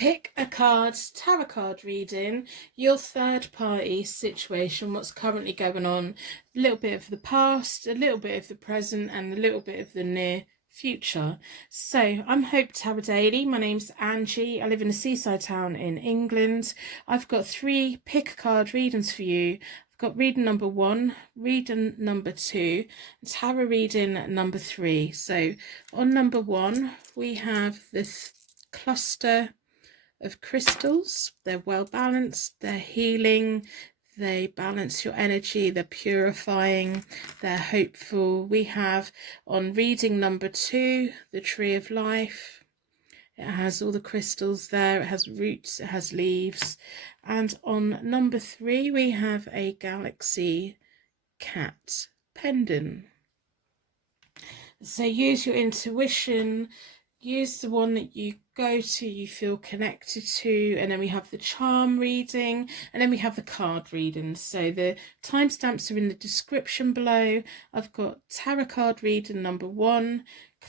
Pick a card, tarot card reading, your third party situation, what's currently going on, a little bit of the past, a little bit of the present, and a little bit of the near future. So I'm Hope Tarot Daily. My name's Angie. I live in a seaside town in England. I've got 3 pick a card readings for you. I've got reading number 1, reading number 2, and tarot reading number 3. So on number 1, we have this cluster of crystals. They're well balanced, they're healing, they balance your energy, they're purifying, they're hopeful. We have on reading number 2 the Tree of Life. It has all the crystals there, it has roots, it has leaves. And on number 3 we have a Galaxy Cat pendant. So use your intuition, use the one that you go to, you feel connected to, and then we have the charm reading, and then we have the card reading. So the timestamps are in the description below. I've got tarot card reading number 1,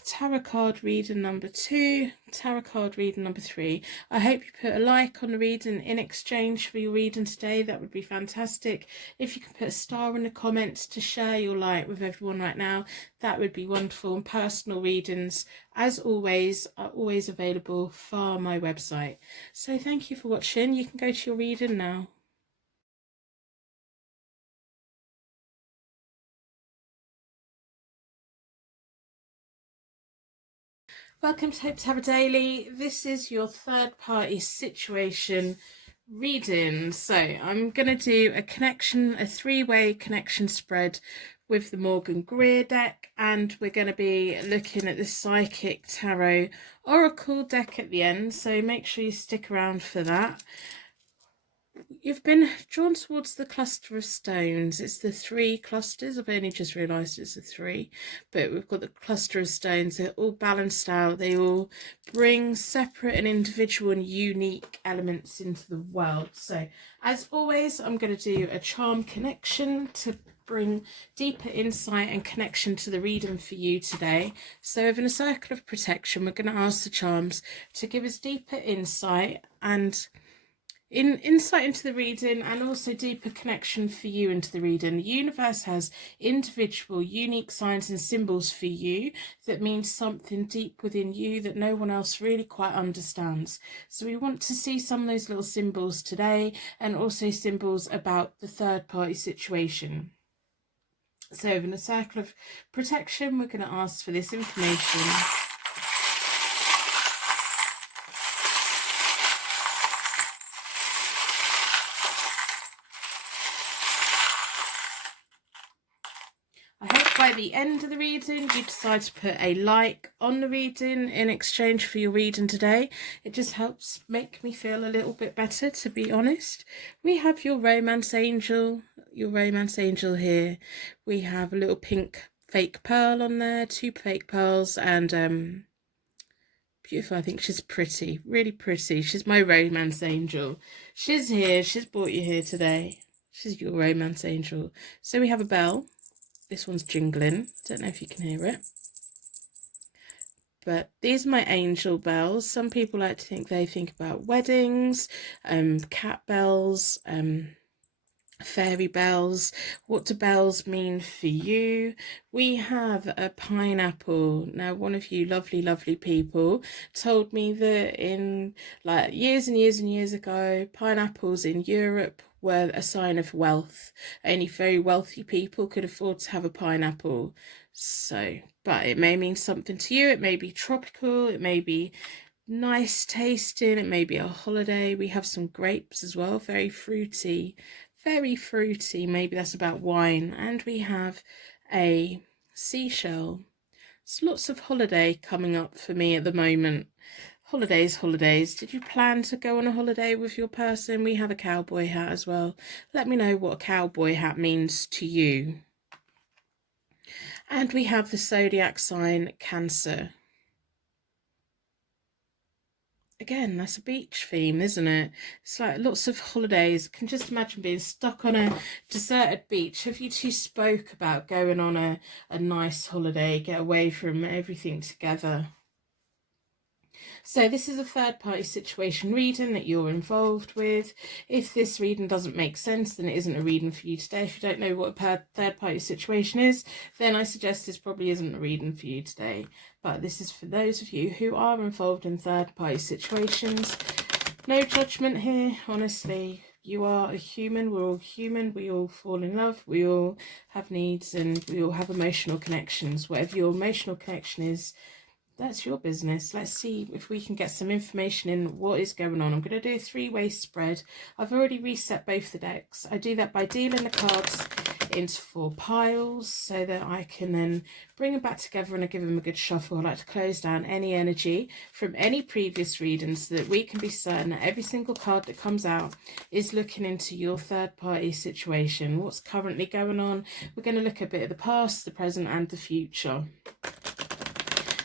tarot card reading number 2, tarot card reading number 3. I hope you put a like on the reading in exchange for your reading today. That would be fantastic. If you can put a star in the comments to share your light with everyone right now, that would be wonderful. And personal readings, as always, are always available via my website. So thank you for watching. You can go to your reading now. Welcome to Hope Tarot Daily. This is your third party situation reading. So I'm going to do a 3-way connection spread with the Morgan Greer deck, and we're going to be looking at the Psychic Tarot Oracle deck at the end, so make sure you stick around for that. You've been drawn towards the cluster of stones. It's the 3 clusters. I've only just realised it's the 3, but we've got the cluster of stones. They're all balanced out. They all bring separate and individual and unique elements into the world. So as always, I'm going to do a charm connection to bring deeper insight and connection to the reading for you today. So within a circle of protection, we're going to ask the charms to give us deeper insight and insight into the reading, and also deeper connection for you into the reading. The universe has individual unique signs and symbols for you that mean something deep within you that no one else really quite understands. So we want to see some of those little symbols today, and also symbols about the third party situation. So in a circle of protection, we're going to ask for this information. I hope by the end of the reading you decide to put a like on the reading in exchange for your reading today. It just helps make me feel a little bit better, to be honest. We have your romance angel here. We have a little pink fake pearl on there, 2 fake pearls, and beautiful. I think she's pretty, really pretty. She's my romance angel. She's here. She's brought you here today. She's your romance angel. So we have a bell. This one's jingling. Don't know if you can hear it. But these are my angel bells. Some people like to think about weddings, cat bells, fairy bells. What do bells mean for you? We have a pineapple. Now, one of you lovely people told me that in like years and years ago, pineapples in Europe were a sign of wealth. Only very wealthy people could afford to have a pineapple. So, but it may mean something to you. It may be tropical, it may be nice tasting, it may be a holiday. We have some grapes as well, very fruity, maybe that's about wine. And we have a seashell. There's lots of holiday coming up for me at the moment. Holidays. Did you plan to go on a holiday with your person? We have a cowboy hat as well. Let me know what a cowboy hat means to you. And we have the zodiac sign Cancer. Again, that's a beach theme, isn't it? It's like lots of holidays. I can just imagine being stuck on a deserted beach. Have you two spoke about going on a nice holiday, get away from everything together? So this is a third party situation reading that you're involved with. If this reading doesn't make sense, then it isn't a reading for you today. If you don't know what a third party situation is, then I suggest this probably isn't a reading for you today. But this is for those of you who are involved in third party situations. No judgment here, honestly. You are a human, we're all human, we all fall in love, we all have needs, and we all have emotional connections. Whatever your emotional connection is, that's your business. Let's see if we can get some information in what is going on. I'm going to do a three-way spread. I've already reset both the decks. I do that by dealing the cards into 4 piles so that I can then bring them back together and I give them a good shuffle. I like to close down any energy from any previous readings so that we can be certain that every single card that comes out is looking into your third party situation, what's currently going on. We're going to look at a bit of the past, the present and the future.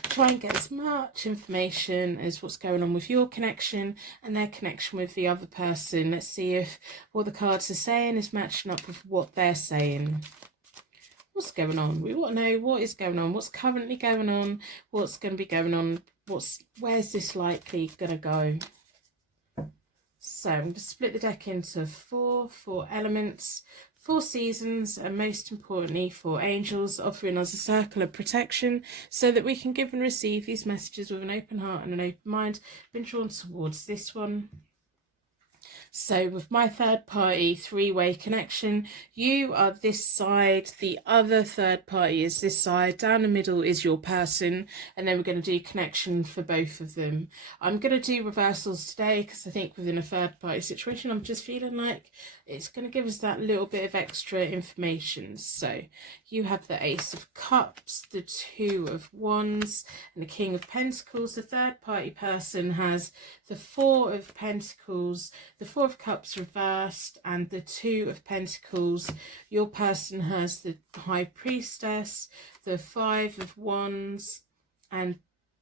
Try and get as much information as what's going on with your connection and their connection with the other person. Let's see if what the cards are saying is matching up with what they're saying. What's going on? We want to know what is going on, what's currently going on, what's going to be going on, where's this likely going to go. So I'm going to split the deck into four elements, 4 seasons, and most importantly 4 angels, offering us a circle of protection so that we can give and receive these messages with an open heart and an open mind. Been drawn towards this one. So with my third party 3-way connection, you are this side, the other third party is this side, down the middle is your person, and then we're going to do connection for both of them. I'm going to do reversals today because I think within a third party situation I'm just feeling like it's going to give us that little bit of extra information. So you have the Ace of Cups, the 2 of Wands and the King of Pentacles. The third party person has the 4 of Pentacles, the 4 of Cups reversed and the 2 of Pentacles. Your person has the High Priestess, the 5 of Wands and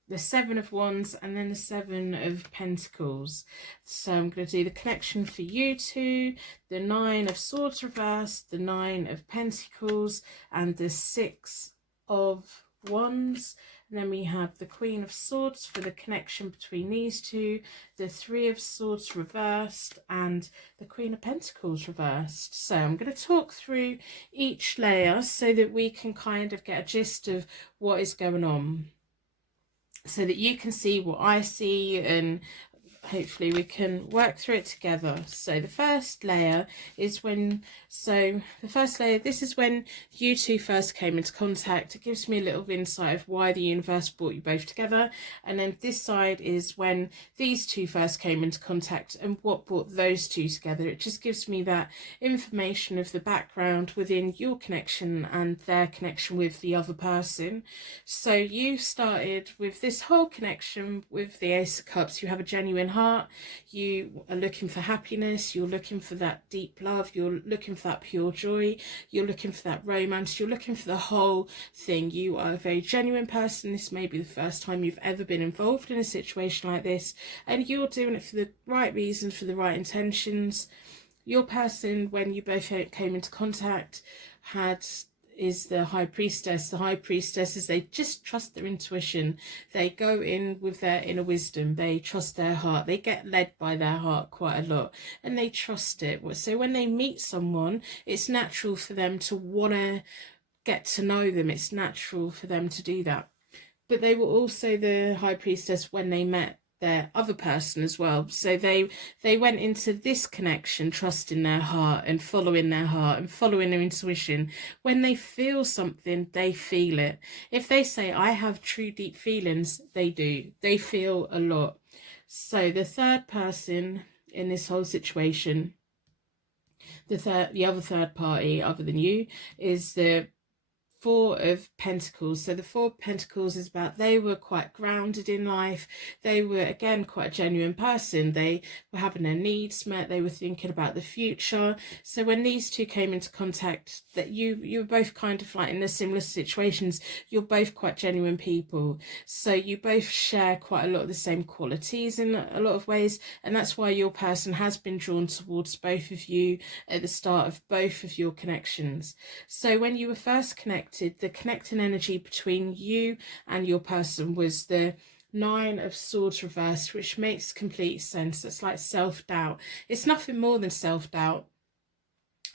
the 7 of Wands and then the 7 of Pentacles. So I'm going to do the connection for you two, the 9 of Swords reversed, the 9 of Pentacles and the 6 of Wands. And then we have the Queen of Swords for the connection between these two, the 3 of Swords reversed and the Queen of Pentacles reversed. So I'm going to talk through each layer so that we can kind of get a gist of what is going on, so that you can see what I see and hopefully we can work through it together. So the first layer is this is when you two first came into contact. It gives me a little insight of why the universe brought you both together. And then this side is when these two first came into contact and what brought those two together. It just gives me that information of the background within your connection and their connection with the other person. So you started with this whole connection with the Ace of Cups. You have a genuine heart, you are looking for happiness, you're looking for that deep love, you're looking for that pure joy, you're looking for that romance, you're looking for the whole thing. You are a very genuine person. This may be the first time you've ever been involved in a situation like this, and you're doing it for the right reasons, for the right intentions. Your person, when you both came into contact, is the High Priestess. The High Priestesses, they just trust their intuition. They go in with their inner wisdom. They trust their heart. They get led by their heart quite a lot and they trust it. So when they meet someone, it's natural for them to want to get to know them. It's natural for them to do that. But they were also the High Priestess when they met their other person as well. So they went into this connection trusting their heart and following their intuition. When they feel something, they feel it. If they say, I have true deep feelings, they do. They feel a lot. So the third person in this whole situation, the other third party other than you, is the 4 of Pentacles. So the 4 of Pentacles is about they were quite grounded in life. They were, again, quite a genuine person. They were having their needs met. They were thinking about the future. So when these two came into contact, that you were both kind of like in the similar situations. You're both quite genuine people. So you both share quite a lot of the same qualities in a lot of ways. And that's why your person has been drawn towards both of you at the start of both of your connections. So when you were first connected, the connecting energy between you and your person was the Nine of Swords reversed, which makes complete sense. It's like self-doubt. It's nothing more than self-doubt.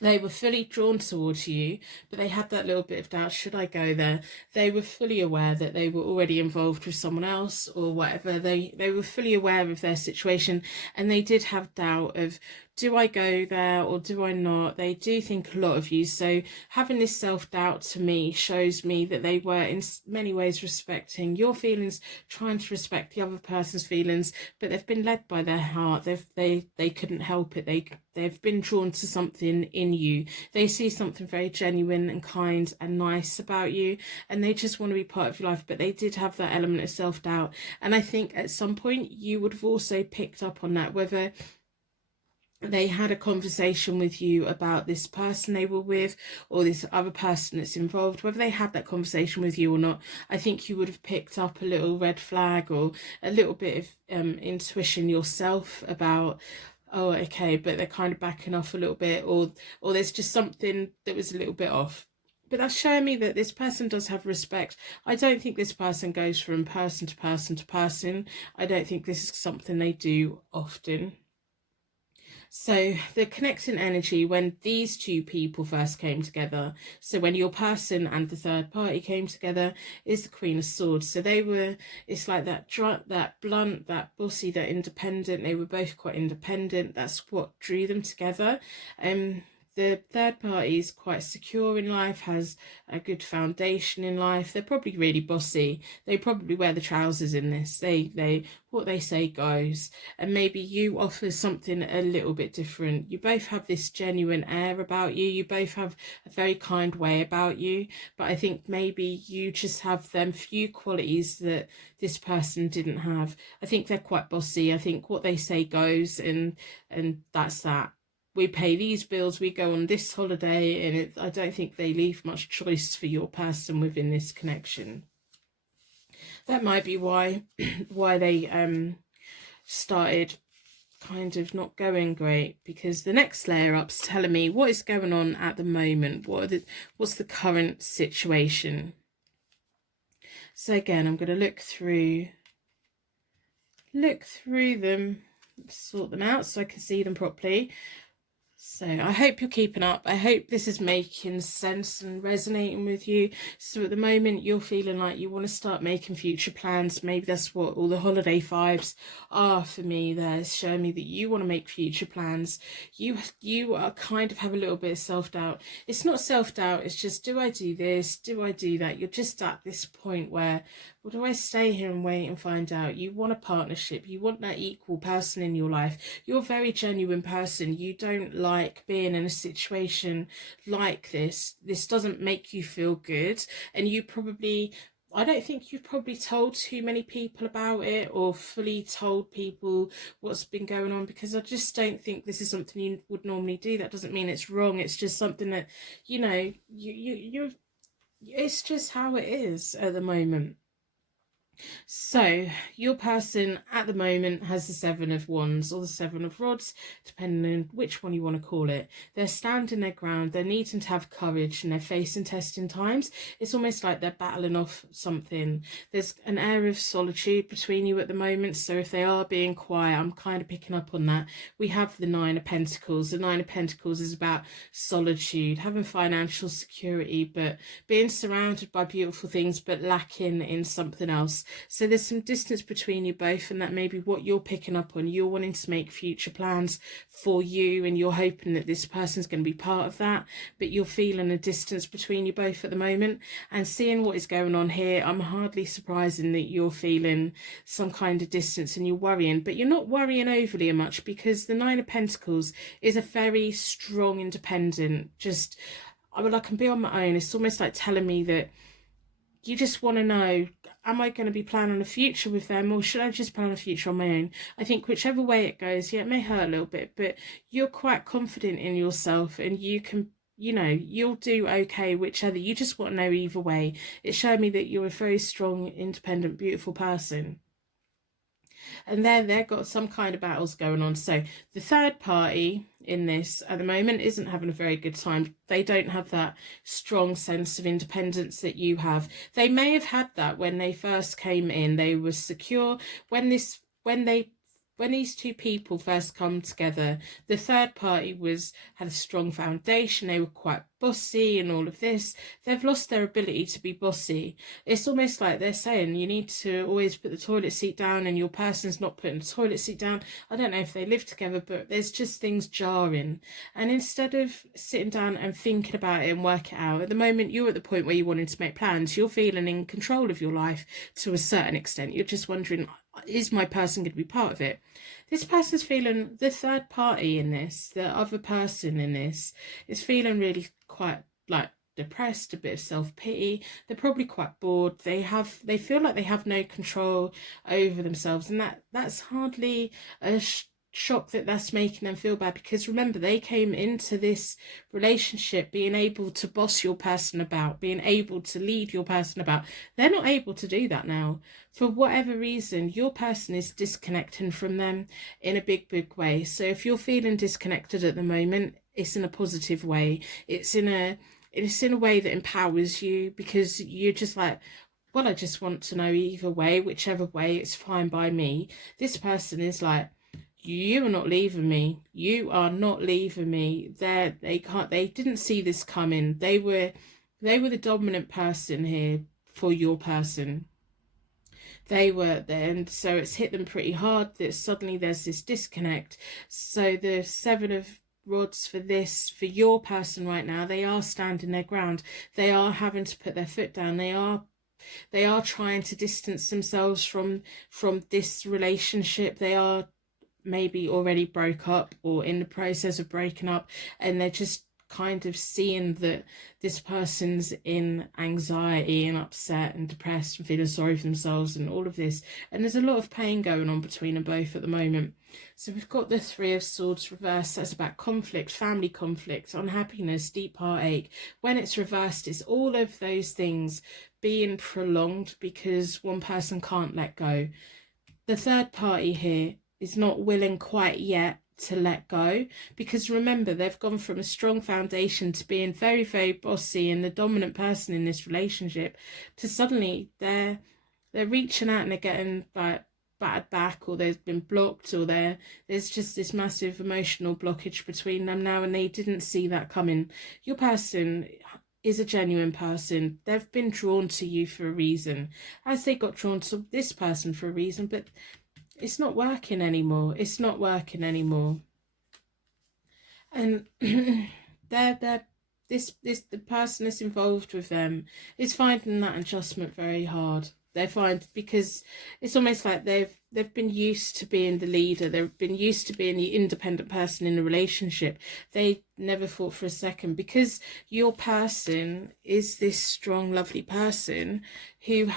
They were fully drawn towards you, but they had that little bit of doubt, should I go there? They were fully aware that they were already involved with someone else or whatever. They were fully aware of their situation, and they did have doubt of, do I go there or do I not? They do think a lot of you. So having this self-doubt to me shows me that they were in many ways respecting your feelings, trying to respect the other person's feelings, but they've been led by their heart. They couldn't help it. They've been drawn to something in you. They see something very genuine and kind and nice about you, and they just want to be part of your life, but they did have that element of self-doubt. And I think at some point you would have also picked up on that, whether they had a conversation with you about this person they were with or this other person that's involved, whether they had that conversation with you or not. I think you would have picked up a little red flag or a little bit of intuition yourself about, oh, okay, but they're kind of backing off a little bit, or there's just something that was a little bit off. But that's showing me that this person does have respect. I don't think this person goes from person to person to person. I don't think this is something they do often. So the connecting energy when these two people first came together, so when your person and the third party came together, is the Queen of Swords. So they were, it's like that blunt, that bossy, that independent. They were both quite independent. That's what drew them together. The third party is quite secure in life, has a good foundation in life. They're probably really bossy. They probably wear the trousers in this. They what they say goes. And maybe you offer something a little bit different. You both have this genuine air about you. You both have a very kind way about you. But I think maybe you just have them few qualities that this person didn't have. I think they're quite bossy. I think what they say goes, and that's that. We pay these bills, we go on this holiday, and I don't think they leave much choice for your person within this connection. That might be why they started kind of not going great, because the next layer up's telling me what is going on at the moment. What's the current situation? So again, I'm going to look through them, sort them out so I can see them properly. So I hope you're keeping up. I hope this is making sense and resonating with you. So at the moment you're feeling like you want to start making future plans. Maybe that's what all the holiday vibes are for me. There's showing me that you want to make future plans. You are kind of have a little bit of self-doubt. It's not self-doubt, it's just, do I do this? Do I do that? You're just at this point where, well, do I stay here and wait and find out? You want a partnership. You want that equal person in your life. You're a very genuine person. You don't like being in a situation like this. This doesn't make you feel good. And you probably, I don't think you've probably told too many people about it or fully told people what's been going on, because I just don't think this is something you would normally do. That doesn't mean it's wrong. It's just something that, you know, you're it's just how it is at the moment. So your person at the moment has the Seven of Wands or the Seven of Rods, depending on which one you want to call it. They're standing their ground, they're needing to have courage, and they're facing testing times. It's almost like they're battling off something. There's an air of solitude between you at the moment, so if they are being quiet, I'm kind of picking up on that. We have the Nine of Pentacles. The Nine of Pentacles is about solitude, having financial security, but being surrounded by beautiful things, but lacking in something else. So there's some distance between you both, and that may be what you're picking up on. You're wanting to make future plans for you, and you're hoping that this person's going to be part of that, but you're feeling a distance between you both at the moment. And seeing what is going on here, I'm hardly surprising that you're feeling some kind of distance and you're worrying, but you're not worrying overly much, because the Nine of Pentacles is a very strong, independent, just, I can be on my own. It's almost like telling me that you just want to know, am I going to be planning a future with them, or should I just plan a future on my own? I think whichever way it goes, yeah, it may hurt a little bit, but you're quite confident in yourself, and you can, you know, you'll do okay whichever. You just want to know either way. It showed me that you're a very strong, independent, beautiful person. And they've got some kind of battles going on. So the third party in this at the moment isn't having a very good time. They don't have that strong sense of independence that you have. They may have had that when they first came in. They were secure when these two people first come together. The third party had a strong foundation. They were quite bossy and all of this. They've lost their ability to be bossy. It's almost like they're saying you need to always put the toilet seat down, and your person's not putting the toilet seat down. I don't know if they live together, but there's just things jarring. And instead of sitting down and thinking about it and work it out, at the moment you're at the point where you wanted to make plans. You're feeling in control of your life to a certain extent. You're just wondering, is my person going to be part of it? This person's feeling, the third party in this, the other person in this, is feeling really quite like depressed, a bit of self-pity. They're probably quite bored. They feel like they have no control over themselves, and that's hardly a shock that's making them feel bad, because remember, they came into this relationship being able to boss your person about, being able to lead your person about. They're not able to do that now. For whatever reason, your person is disconnecting from them in a big way. So if you're feeling disconnected at the moment, it's in a positive way. It's in a way that empowers you, because you're just like, well, I just want to know either way, whichever way, it's fine by me. This person is like, you are not leaving me. You are not leaving me. They didn't see this coming. They were the dominant person here for your person. They were there, and so it's hit them pretty hard that suddenly there's this disconnect. So the Seven of Rods for your person right now, they are standing their ground. They are having to put their foot down. They are trying to distance themselves from this relationship. They are maybe already broke up or in the process of breaking up, and they're just kind of seeing that this person's in anxiety and upset and depressed and feeling sorry for themselves and all of this, and there's a lot of pain going on between them both at the moment. So we've got the Three of Swords reversed. That's about conflict, family conflict, unhappiness, deep heartache. When it's reversed, it's all of those things being prolonged because one person can't let go. The third party here is not willing quite yet to let go, because remember, they've gone from a strong foundation to being very, very bossy and the dominant person in this relationship, to suddenly they're reaching out and they're getting battered back, or they've been blocked, or there's just this massive emotional blockage between them now, and they didn't see that coming. Your person is a genuine person. They've been drawn to you for a reason, as they got drawn to this person for a reason, but it's not working anymore. It's not working anymore. And the person that's involved with them is finding that adjustment very hard. Because it's almost like they've been used to being the leader. They've been used to being the independent person in the relationship. They never thought for a second, because your person is this strong, lovely person who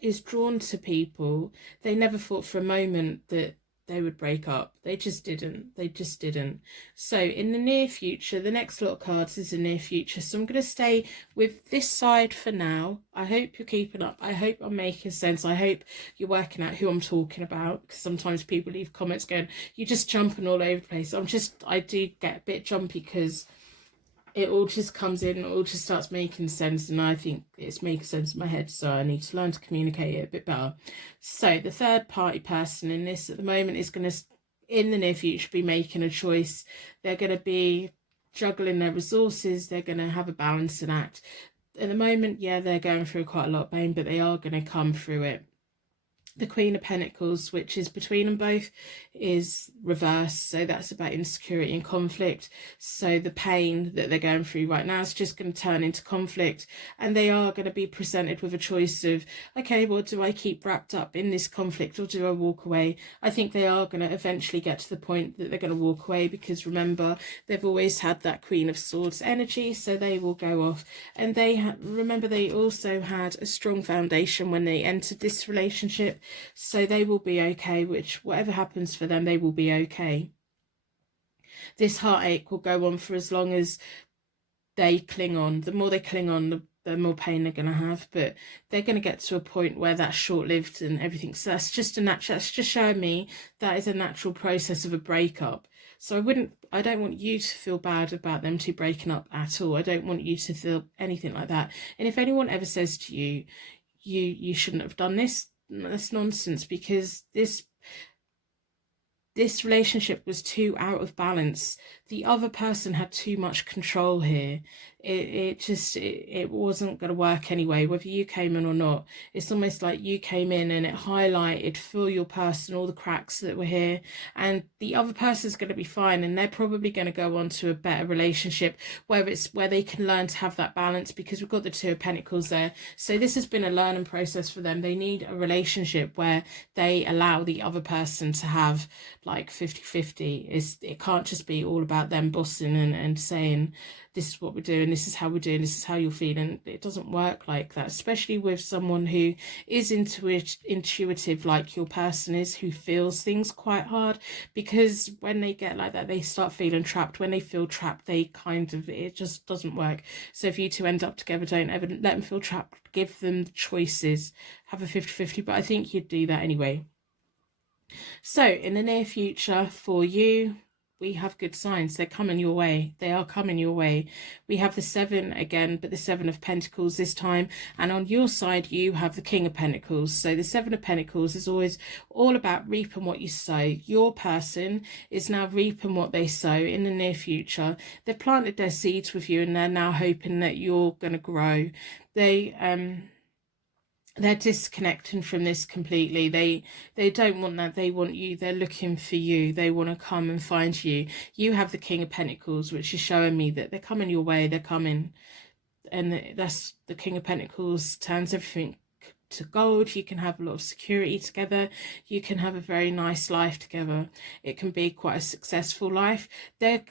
is drawn to people. They never thought for a moment that they would break up. They just didn't. So in the near future, the next lot of cards is the near future. So I'm going to stay with this side for now. I hope you're keeping up. I hope I'm making sense. I hope you're working out who I'm talking about, because sometimes people leave comments going, you're just jumping all over the place. I do get a bit jumpy because it all just comes in, it all just starts making sense, and I think it's making sense in my head, so I need to learn to communicate it a bit better. So the third party person in this at the moment is going to, in the near future, be making a choice. They're going to be juggling their resources. They're going to have a balancing act. At the moment, yeah, they're going through quite a lot of pain, but they are going to come through it. The Queen of Pentacles, which is between them both, is reversed. So that's about insecurity and conflict. So the pain that they're going through right now is just going to turn into conflict. And they are going to be presented with a choice of, okay, well, do I keep wrapped up in this conflict or do I walk away? I think they are going to eventually get to the point that they're going to walk away, because remember, they've always had that Queen of Swords energy. So they will go off. And remember, they also had a strong foundation when they entered this relationship. So they will be okay, whatever happens for them, they will be okay. This heartache will go on for as long as they cling on. The more they cling on, the more pain they're going to have, but they're going to get to a point where that's short-lived and everything. So that's just that's just showing me that is a natural process of a breakup. So I don't want you to feel bad about them two breaking up at all. I don't want you to feel anything like that. And if anyone ever says to you, you shouldn't have done this, that's nonsense, because this relationship was too out of balance. The other person had too much control here. It wasn't going to work anyway, whether you came in or not. It's almost like you came in and it highlighted for your person all the cracks that were here, and the other person's going to be fine, and they're probably going to go on to a better relationship where they can learn to have that balance, because we've got the Two of Pentacles there. So this has been a learning process for them. They need a relationship where they allow the other person to have like 50-50. It can't just be all about them bossing and saying, this is what we're doing, this is how we're doing, this is how you're feeling. It doesn't work like that, especially with someone who is intuitive like your person is, who feels things quite hard, because when they get like that, they start feeling trapped. When they feel trapped, it just doesn't work. So if you two end up together, don't ever let them feel trapped. Give them choices. Have a 50-50, but I think you'd do that anyway. So in the near future for you, we have good signs. They're coming your way. They are coming your way. We have the 7 again, but the 7 of Pentacles this time. And on your side, you have the King of Pentacles. So the 7 of Pentacles is always all about reaping what you sow. Your person is now reaping what they sow in the near future. They've planted their seeds with you, and they're now hoping that you're going to grow. They're disconnecting from this completely. They don't want that. They want you. They're looking for you. They want to come and find you. You have the King of Pentacles, which is showing me that they're coming your way. They're coming, and that's the King of Pentacles turns everything to gold. You can have a lot of security together. You can have a very nice life together. It can be quite a successful life. They're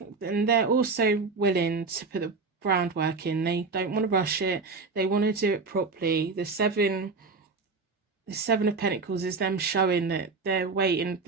also willing to put the groundwork in. They don't want to rush it. They want to do it properly. The 7 of Pentacles is them showing that they're willing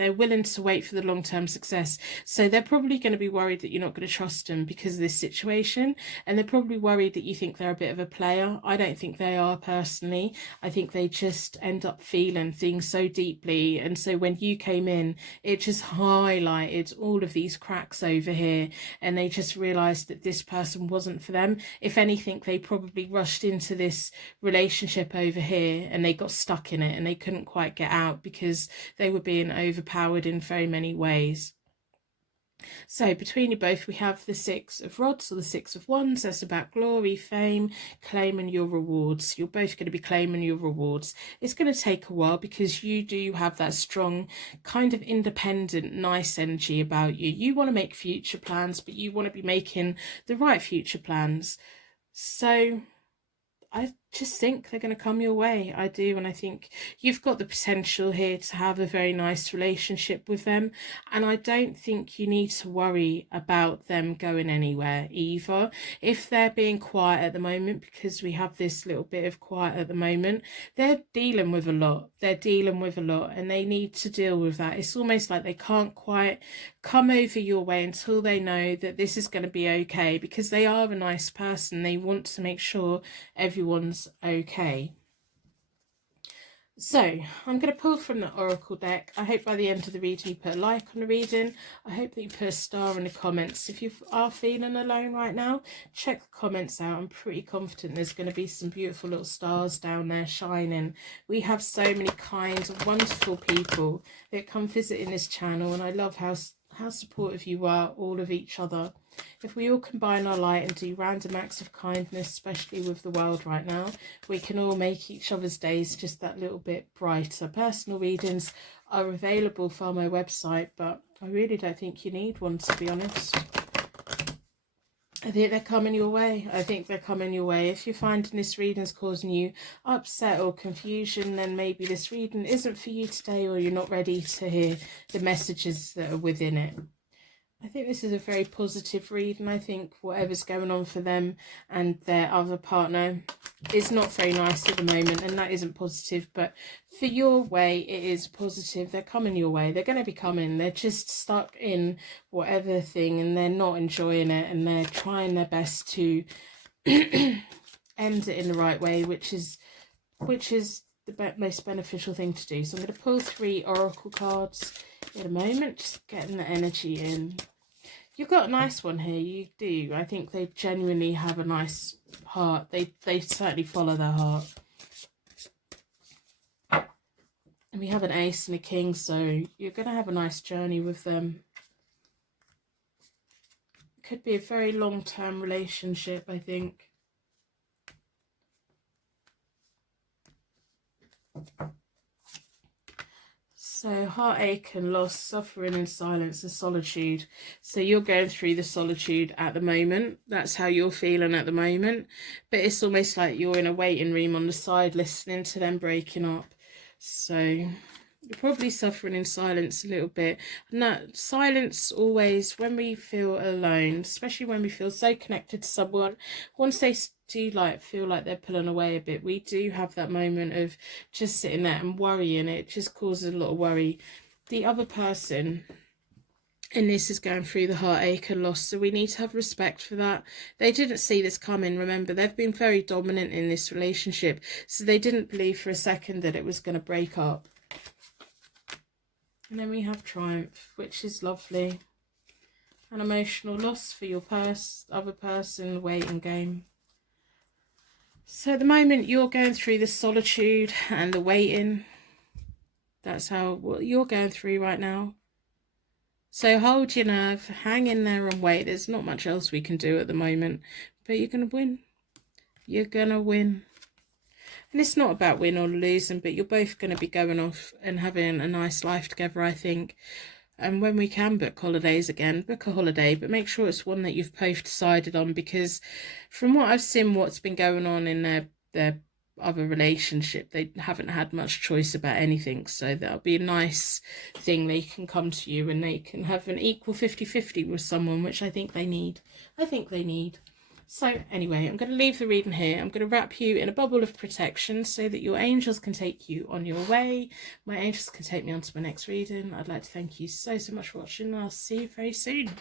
to wait for the long-term success. So they're probably going to be worried that you're not going to trust them because of this situation, and they're probably worried that you think they're a bit of a player. I don't think they are, personally. I think they just end up feeling things so deeply, and so when you came in, it just highlighted all of these cracks over here, and they just realized that this person wasn't for them. If anything, they probably rushed into this relationship over here and they got stuck in it, and they couldn't quite get out because they were being overpowered in very many ways. So between you both, we have the 6 of Rods, or the 6 of Wands. That's about glory, fame, claiming your rewards. You're both going to be claiming your rewards. It's going to take a while because you do have that strong kind of independent, nice energy about you. You want to make future plans, but you want to be making the right future plans. So I just think they're going to come your way. I do. And I think you've got the potential here to have a very nice relationship with them. And I don't think you need to worry about them going anywhere either. If they're being quiet at the moment, because we have this little bit of quiet at the moment, they're dealing with a lot. They're dealing with a lot, and they need to deal with that. It's almost like they can't quite come over your way until they know that this is going to be okay, because they are a nice person. They want to make sure everyone's okay. So I'm going to pull from the Oracle deck. I hope by the end of the reading you put a like on the reading. I hope that you put a star in the comments. If you are feeling alone right now, check the comments out. I'm pretty confident there's going to be some beautiful little stars down there shining. We have so many kinds of wonderful people that come visiting this channel, and I love how supportive you are, all of each other. If we all combine our light and do random acts of kindness, especially with the world right now, we can all make each other's days just that little bit brighter. Personal readings are available from my website, but I really don't think you need one, to be honest. I think they're coming your way. I think they're coming your way. If you're finding this reading's causing you upset or confusion, then maybe this reading isn't for you today, or you're not ready to hear the messages that are within it. I think this is a very positive reading. I think whatever's going on for them and their other partner is not very nice at the moment, and that isn't positive. But for your way, it is positive. They're coming your way. They're going to be coming. They're just stuck in whatever thing, and they're not enjoying it, and they're trying their best to end it in the right way, which is the most beneficial thing to do. So I'm going to pull 3 oracle cards in a moment, just getting the energy in. You've got a nice one here, you do. I think they genuinely have a nice heart. They certainly follow their heart. And we have an ace and a king, so you're going to have a nice journey with them. It could be a very long-term relationship, I think. So heartache and loss, suffering and silence and solitude. So you're going through the solitude at the moment. That's how you're feeling at the moment. But it's almost like you're in a waiting room on the side listening to them breaking up. So you're probably suffering in silence a little bit. No, silence always, when we feel alone, especially when we feel so connected to someone, once they do feel like they're pulling away a bit, we do have that moment of just sitting there and worrying. It just causes a lot of worry. The other person in this is going through the heartache and loss, so we need to have respect for that. They didn't see this coming. Remember, they've been very dominant in this relationship, so they didn't believe for a second that it was going to break up. And then we have triumph, which is lovely. An emotional loss for your other person, waiting game. So at the moment you're going through the solitude and the waiting. That's what you're going through right now. So hold your nerve, hang in there and wait. There's not much else we can do at the moment, but you're going to win. You're going to win. And it's not about win or losing, but you're both going to be going off and having a nice life together, I think. And when we can book holidays again, book a holiday, but make sure it's one that you've both decided on, because from what I've seen, what's been going on in their other relationship, they haven't had much choice about anything. So that'll be a nice thing. They can come to you and they can have an equal 50-50 with someone, which I think they need. So anyway, I'm going to leave the reading here. I'm going to wrap you in a bubble of protection so that your angels can take you on your way. My angels can take me on to my next reading. I'd like to thank you so much for watching. I'll see you very soon.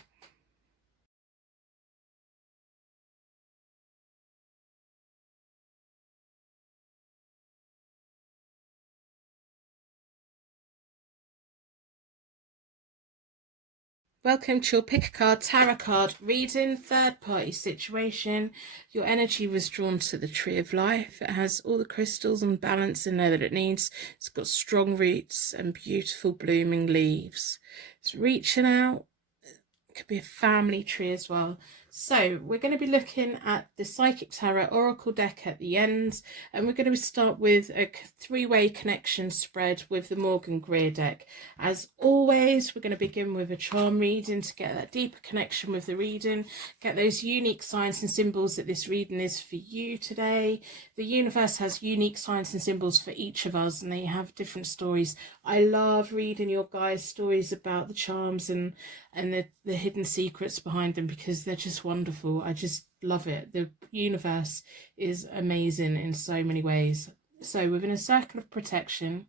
Welcome to your pick a card, tarot card reading, third party situation. Your energy was drawn to the Tree of Life. It has all the crystals and balance in there that it needs. It's got strong roots and beautiful blooming leaves. It's reaching out. It could be a family tree as well. So we're going to be looking at the Psychic Tarot Oracle deck at the end, and we're going to start with a 3-way connection spread with the Morgan Greer deck. As always, we're going to begin with a charm reading to get that deeper connection with the reading, get those unique signs and symbols that this reading is for you today. The universe has unique signs and symbols for each of us, and they have different stories. I love reading your guys' stories about the charms and the hidden secrets behind them, because they're just wonderful. I just love it. The universe is amazing in so many ways. So within a circle of protection,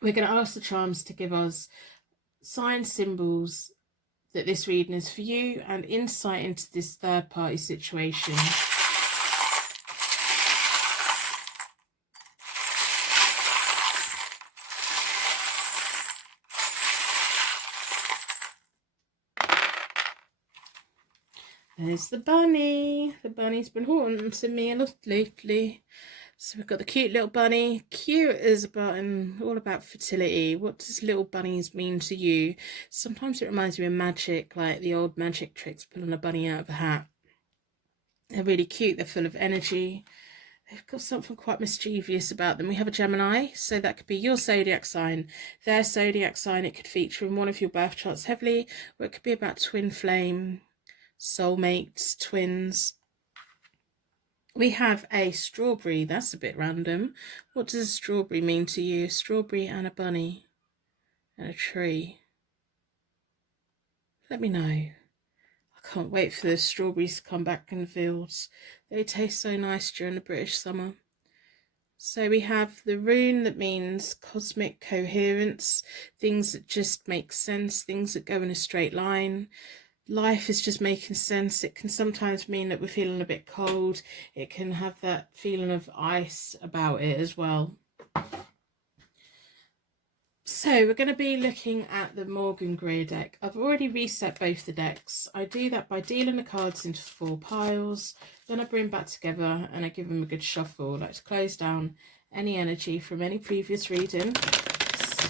we're going to ask the charms to give us signs, symbols that this reading is for you, and insight into this third party situation. There's the bunny. The bunny's been haunting me a lot lately. So we've got the cute little bunny. Cute is all about fertility. What does little bunnies mean to you? Sometimes it reminds me of magic, like the old magic tricks, pulling a bunny out of a hat. They're really cute. They're full of energy. They've got something quite mischievous about them. We have a Gemini, so that could be your zodiac sign, their zodiac sign. It could feature in one of your birth charts heavily, or it could be about twin flame, soulmates, twins. We have a strawberry. That's a bit random. What does a strawberry mean to you? A strawberry and a bunny and a tree. Let me know. I can't wait for the strawberries to come back in the fields. They taste so nice during the British summer. So we have the rune that means cosmic coherence, things that just make sense, things that go in a straight line. life is just making sense. It can sometimes mean that we're feeling a bit cold. It can have that feeling of ice about it as well. So we're going to be looking at the Morgan Greer deck. I've already reset both the decks. I do that by dealing the cards into 4 piles. Then I bring back together and I give them a good shuffle, like to close down any energy from any previous reading,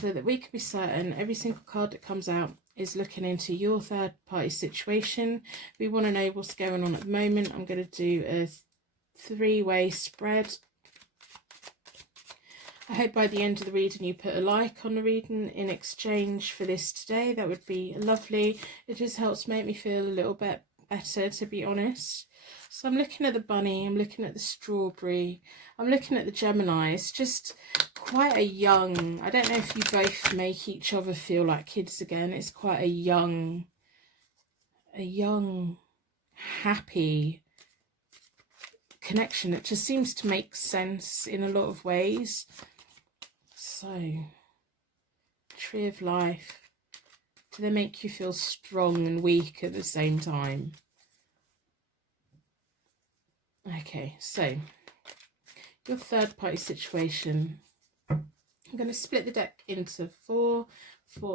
so that we can be certain every single card that comes out is looking into your third party situation. We want to know what's going on at the moment. I'm going to do a 3-way spread. I hope by the end of the reading you put a like on the reading in exchange for this today. That would be lovely. It just helps make me feel a little bit better, to be honest. So I'm looking at the bunny, I'm looking at the strawberry, I'm looking at the Gemini. It's just quite a young, I don't know if you both make each other feel like kids again. It's quite a young, happy connection. It just seems to make sense in a lot of ways. So, Tree of Life. Do they make you feel strong and weak at the same time? Okay, so your third party situation. I'm going to split the deck into four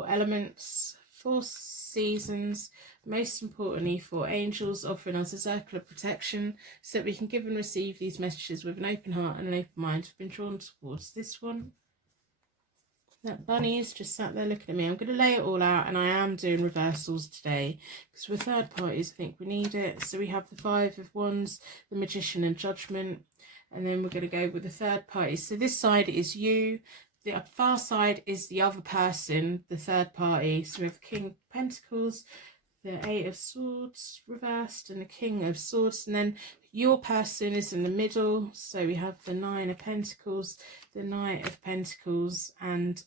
elements, 4 seasons, most importantly 4 angels, offering us a circle of protection so that we can give and receive these messages with an open heart and an open mind. I've been drawn towards this one. That bunny's just sat there looking at me. I'm going to lay it all out, and I am doing reversals today because we're third parties. I think we need it. So we have the 5 of Wands, the Magician and Judgment, and then we're going to go with the third party. So this side is you. The far side is the other person, the third party. So we have King of Pentacles, the 8 of Swords reversed, and the King of Swords, and then your person is in the middle. So we have the 9 of Pentacles, the Knight of Pentacles, and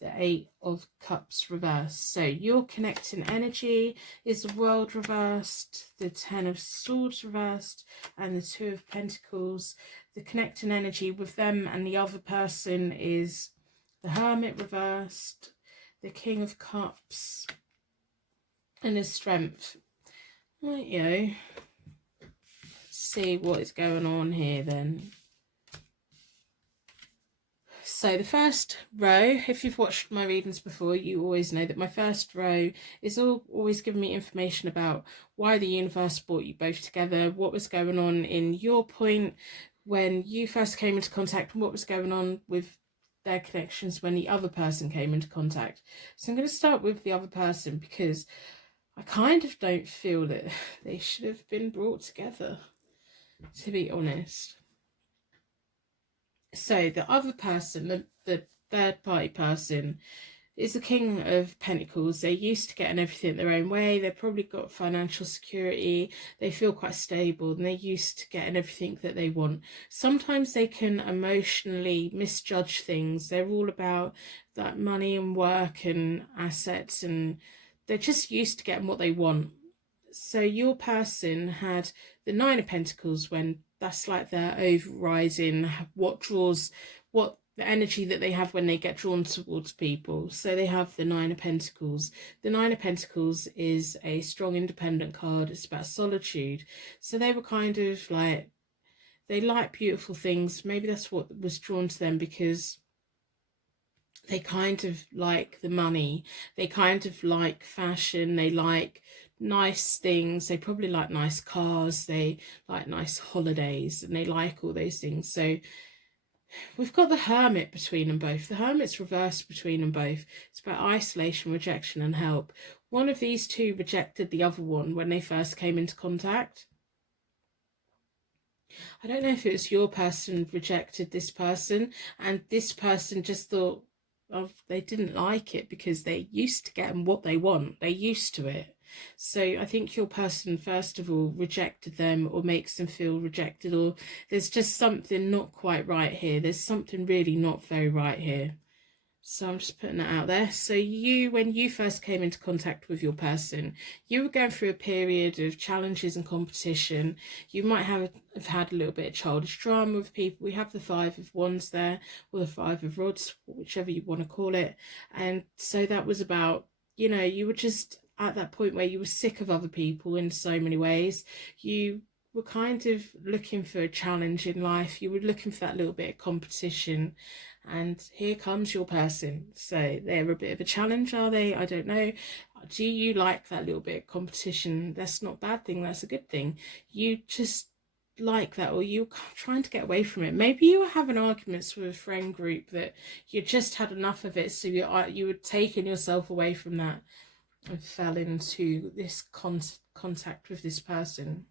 the 8 of Cups reversed. So your connecting energy is the World reversed, the 10 of Swords reversed, and the 2 of Pentacles. The connecting energy with them and the other person is the Hermit reversed, the King of Cups, and the Strength. Right, yo. See what is going on here then. So the first row, if you've watched my readings before, you always know that my first row is always giving me information about why the universe brought you both together, what was going on in your point when you first came into contact, and what was going on with their connections when the other person came into contact. So I'm going to start with the other person because I kind of don't feel that they should have been brought together, to be honest. So the other person, the third party person, is the King of Pentacles. They're used to getting everything their own way. They've probably got financial security. They feel quite stable and they're used to getting everything that they want. Sometimes they can emotionally misjudge things. They're all about that money and work and assets, and they're just used to getting what they want. So your person had the 9 of Pentacles when that's like their overriding, what the energy that they have when they get drawn towards people. So they have the 9 of Pentacles. The 9 of Pentacles is a strong independent card. It's about solitude. So they were kind of like, they like beautiful things. Maybe that's what was drawn to them, because they kind of like the money. They kind of like fashion. They like nice things. They probably like nice cars. They like nice holidays, and they like all those things. So we've got the Hermit between them both. The Hermit's reversed between them both. It's about isolation, rejection, and help. One of these two rejected the other one when they first came into contact. I don't know if it was your person rejected this person, and this person just thought, they didn't like it because they're used to getting what they want. They're used to it. So I think your person, first of all, rejected them or makes them feel rejected, or there's just something not quite right here. There's something really not very right here. So I'm just putting that out there. So when you first came into contact with your person, you were going through a period of challenges and competition. You might have had a little bit of childish drama with people. We have the 5 of Wands there, or the 5 of Rods, whichever you want to call it. And so that was about, you were just at that point where you were sick of other people in so many ways. You were kind of looking for a challenge in life. You were looking for that little bit of competition, and here comes your person. So they're a bit of a challenge, are they? I don't know. Do you like that little bit of competition? That's not a bad thing, that's a good thing. You just like that, or you're trying to get away from it. Maybe you were having arguments with a friend group that you just had enough of it, so you were taking yourself away from that and fell into this contact with this person.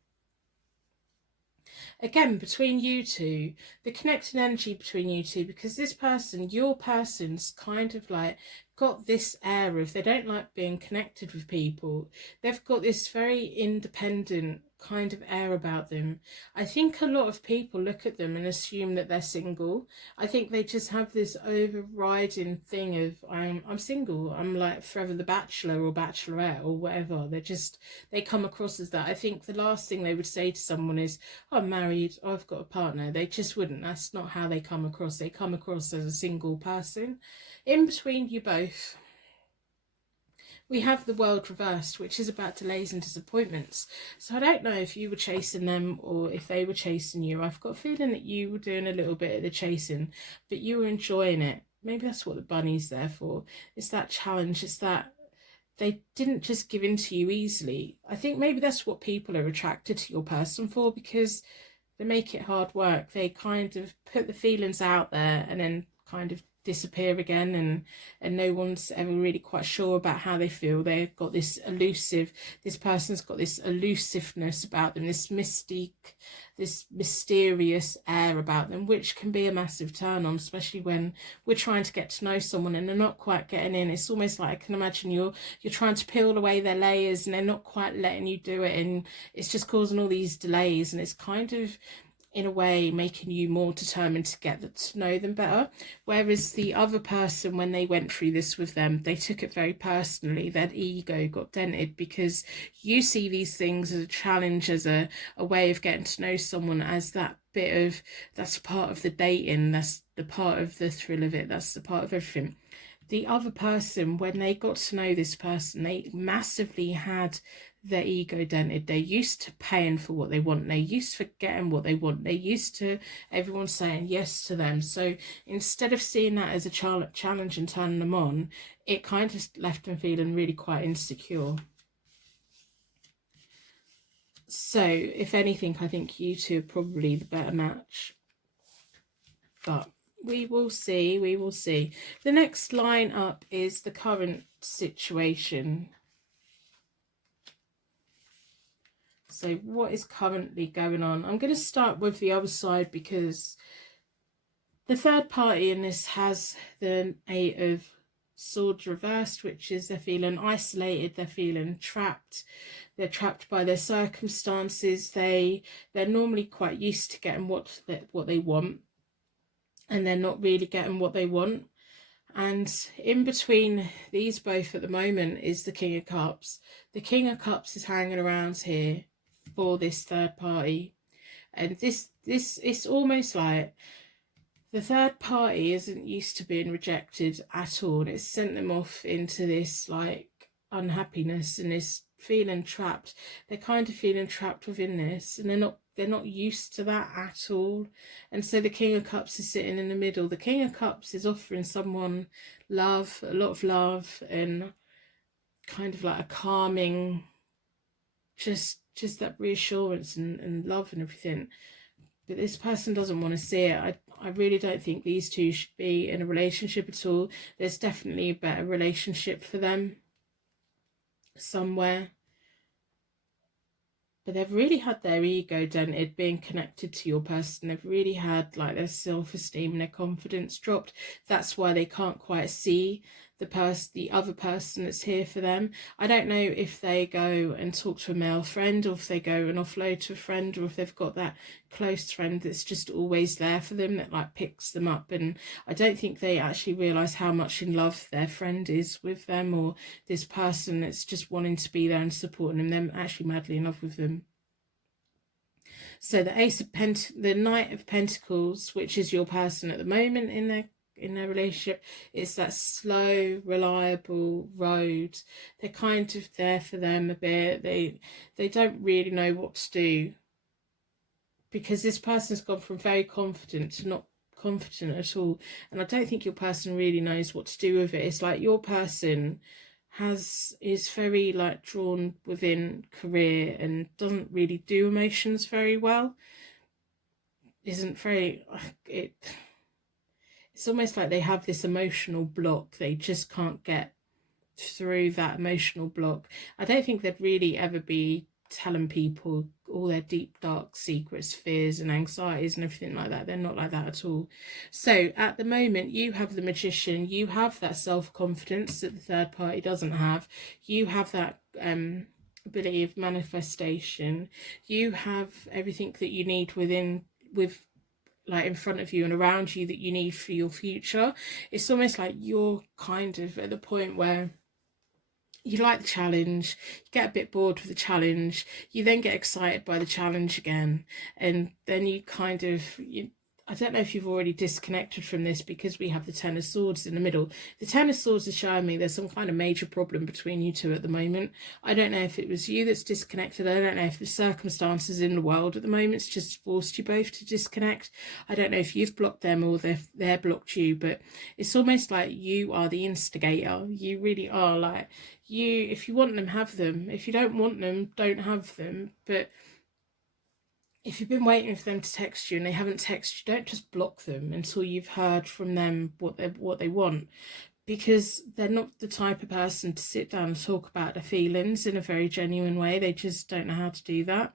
Again, between you two, the connecting energy between you two, because this person, your person's kind of like got this air of they don't like being connected with people. They've got this very independent kind of air about them. I think a lot of people look at them and assume that they're single. I think they just have this overriding thing of I'm single, I'm like forever the bachelor or bachelorette or whatever. They come across as that. I think the last thing they would say to someone is, I'm married, I've got a partner. They just wouldn't. That's not how they come across. They come across as a single person. In between you both, we have the world reversed, which is about delays and disappointments. So I don't know if you were chasing them or if they were chasing you. I've got a feeling that you were doing a little bit of the chasing, but you were enjoying it. Maybe that's what the bunny's there for. It's that challenge. It's that they didn't just give in to you easily. I think maybe that's what people are attracted to your person for, because they make it hard work. They kind of put the feelings out there and then kind of disappear again, and no one's ever really quite sure about how they feel. They've got this person's got this elusiveness about them, this mystique, this mysterious air about them, which can be a massive turn on, especially when we're trying to get to know someone and they're not quite getting in. It's almost like, I can imagine you're trying to peel away their layers and they're not quite letting you do it, and it's just causing all these delays, and it's kind of in a way making you more determined to get to know them better. Whereas the other person, when they went through this with them, they took it very personally. Their ego got dented because you see these things as a challenge, as a way of getting to know someone, as that bit of, that's part of the dating, that's the part of the thrill of it, that's the part of everything. The other person, when they got to know this person, they massively had their ego dented. They're used to paying for what they want. They're used to getting what they want. They're used to everyone saying yes to them. So instead of seeing that as a challenge and turning them on, it kind of left them feeling really quite insecure. So if anything, I think you two are probably the better match. But we will see. We will see. The next line up is the current situation. So what is currently going on? I'm going to start with the other side, because the third party in this has the Eight of Swords reversed, which is they're feeling isolated, they're feeling trapped, they're trapped by their circumstances. They're normally quite used to getting what they want, and they're not really getting what they want. And in between these both at the moment is the King of Cups. The King of Cups is hanging around here for this third party, and this it's almost like the third party isn't used to being rejected at all. It's sent them off into this like unhappiness and this feeling trapped. They're kind of feeling trapped within this, and they're not used to that at all. And so the King of Cups is sitting in the middle. The King of Cups is offering someone love, a lot of love, and kind of like a calming, just that reassurance and love and everything. But this person doesn't want to see it. I really don't think these two should be in a relationship at all. There's definitely a better relationship for them somewhere. But they've really had their ego dented being connected to your person. They've really had like their self-esteem and their confidence dropped. That's why they can't quite see the other person that's here for them. I don't know if they go and talk to a male friend, or if they go and offload to a friend, or if they've got that close friend that's just always there for them, that like picks them up. And I don't think they actually realise how much in love their friend is with them, or this person that's just wanting to be there and supporting them. They're actually madly in love with them. So the Knight of Pentacles, which is your person at the moment in in their relationship. It's that slow, reliable road. They're kind of there for them a bit. They don't really know what to do, because this person's gone from very confident to not confident at all. And I don't think your person really knows what to do with it. It's like your person is very like drawn within career and doesn't really do emotions very well. Isn't very it's almost like they have this emotional block. They just can't get through that emotional block. I don't think they'd really ever be telling people all their deep dark secrets, fears and anxieties and everything like that. They're not like that at all. So at the moment, you have the Magician. You have that self-confidence that the third party doesn't have. You have that ability of manifestation. You have everything that you need with like in front of you and around you that you need for your future. It's almost like you're kind of at the point where you like the challenge, you get a bit bored with the challenge, you then get excited by the challenge again, and then you kind of, I don't know if you've already disconnected from this, because we have the Ten of Swords in the middle. The Ten of Swords is showing me there's some kind of major problem between you two at the moment. I don't know if it was you that's disconnected. I don't know if the circumstances in the world at the moment's just forced you both to disconnect. I don't know if you've blocked them or they're blocked you, but it's almost like you are the instigator. You really are. Like, if you want them, have them. If you don't want them, don't have them. But if you've been waiting for them to text you and they haven't texted you, don't just block them until you've heard from them what they want, because they're not the type of person to sit down and talk about their feelings in a very genuine way. They just don't know how to do that.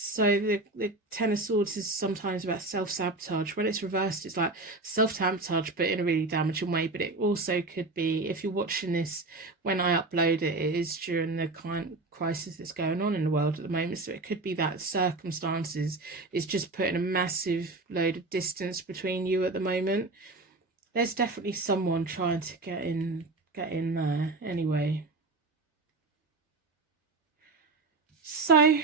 So the Ten of Swords is sometimes about self-sabotage. When it's reversed, it's like self-sabotage, but in a really damaging way. But it also could be, if you're watching this when I upload it, it is during the kind crisis that's going on in the world at the moment. So it could be that circumstances is just putting a massive load of distance between you at the moment. There's definitely someone trying to get in there anyway. So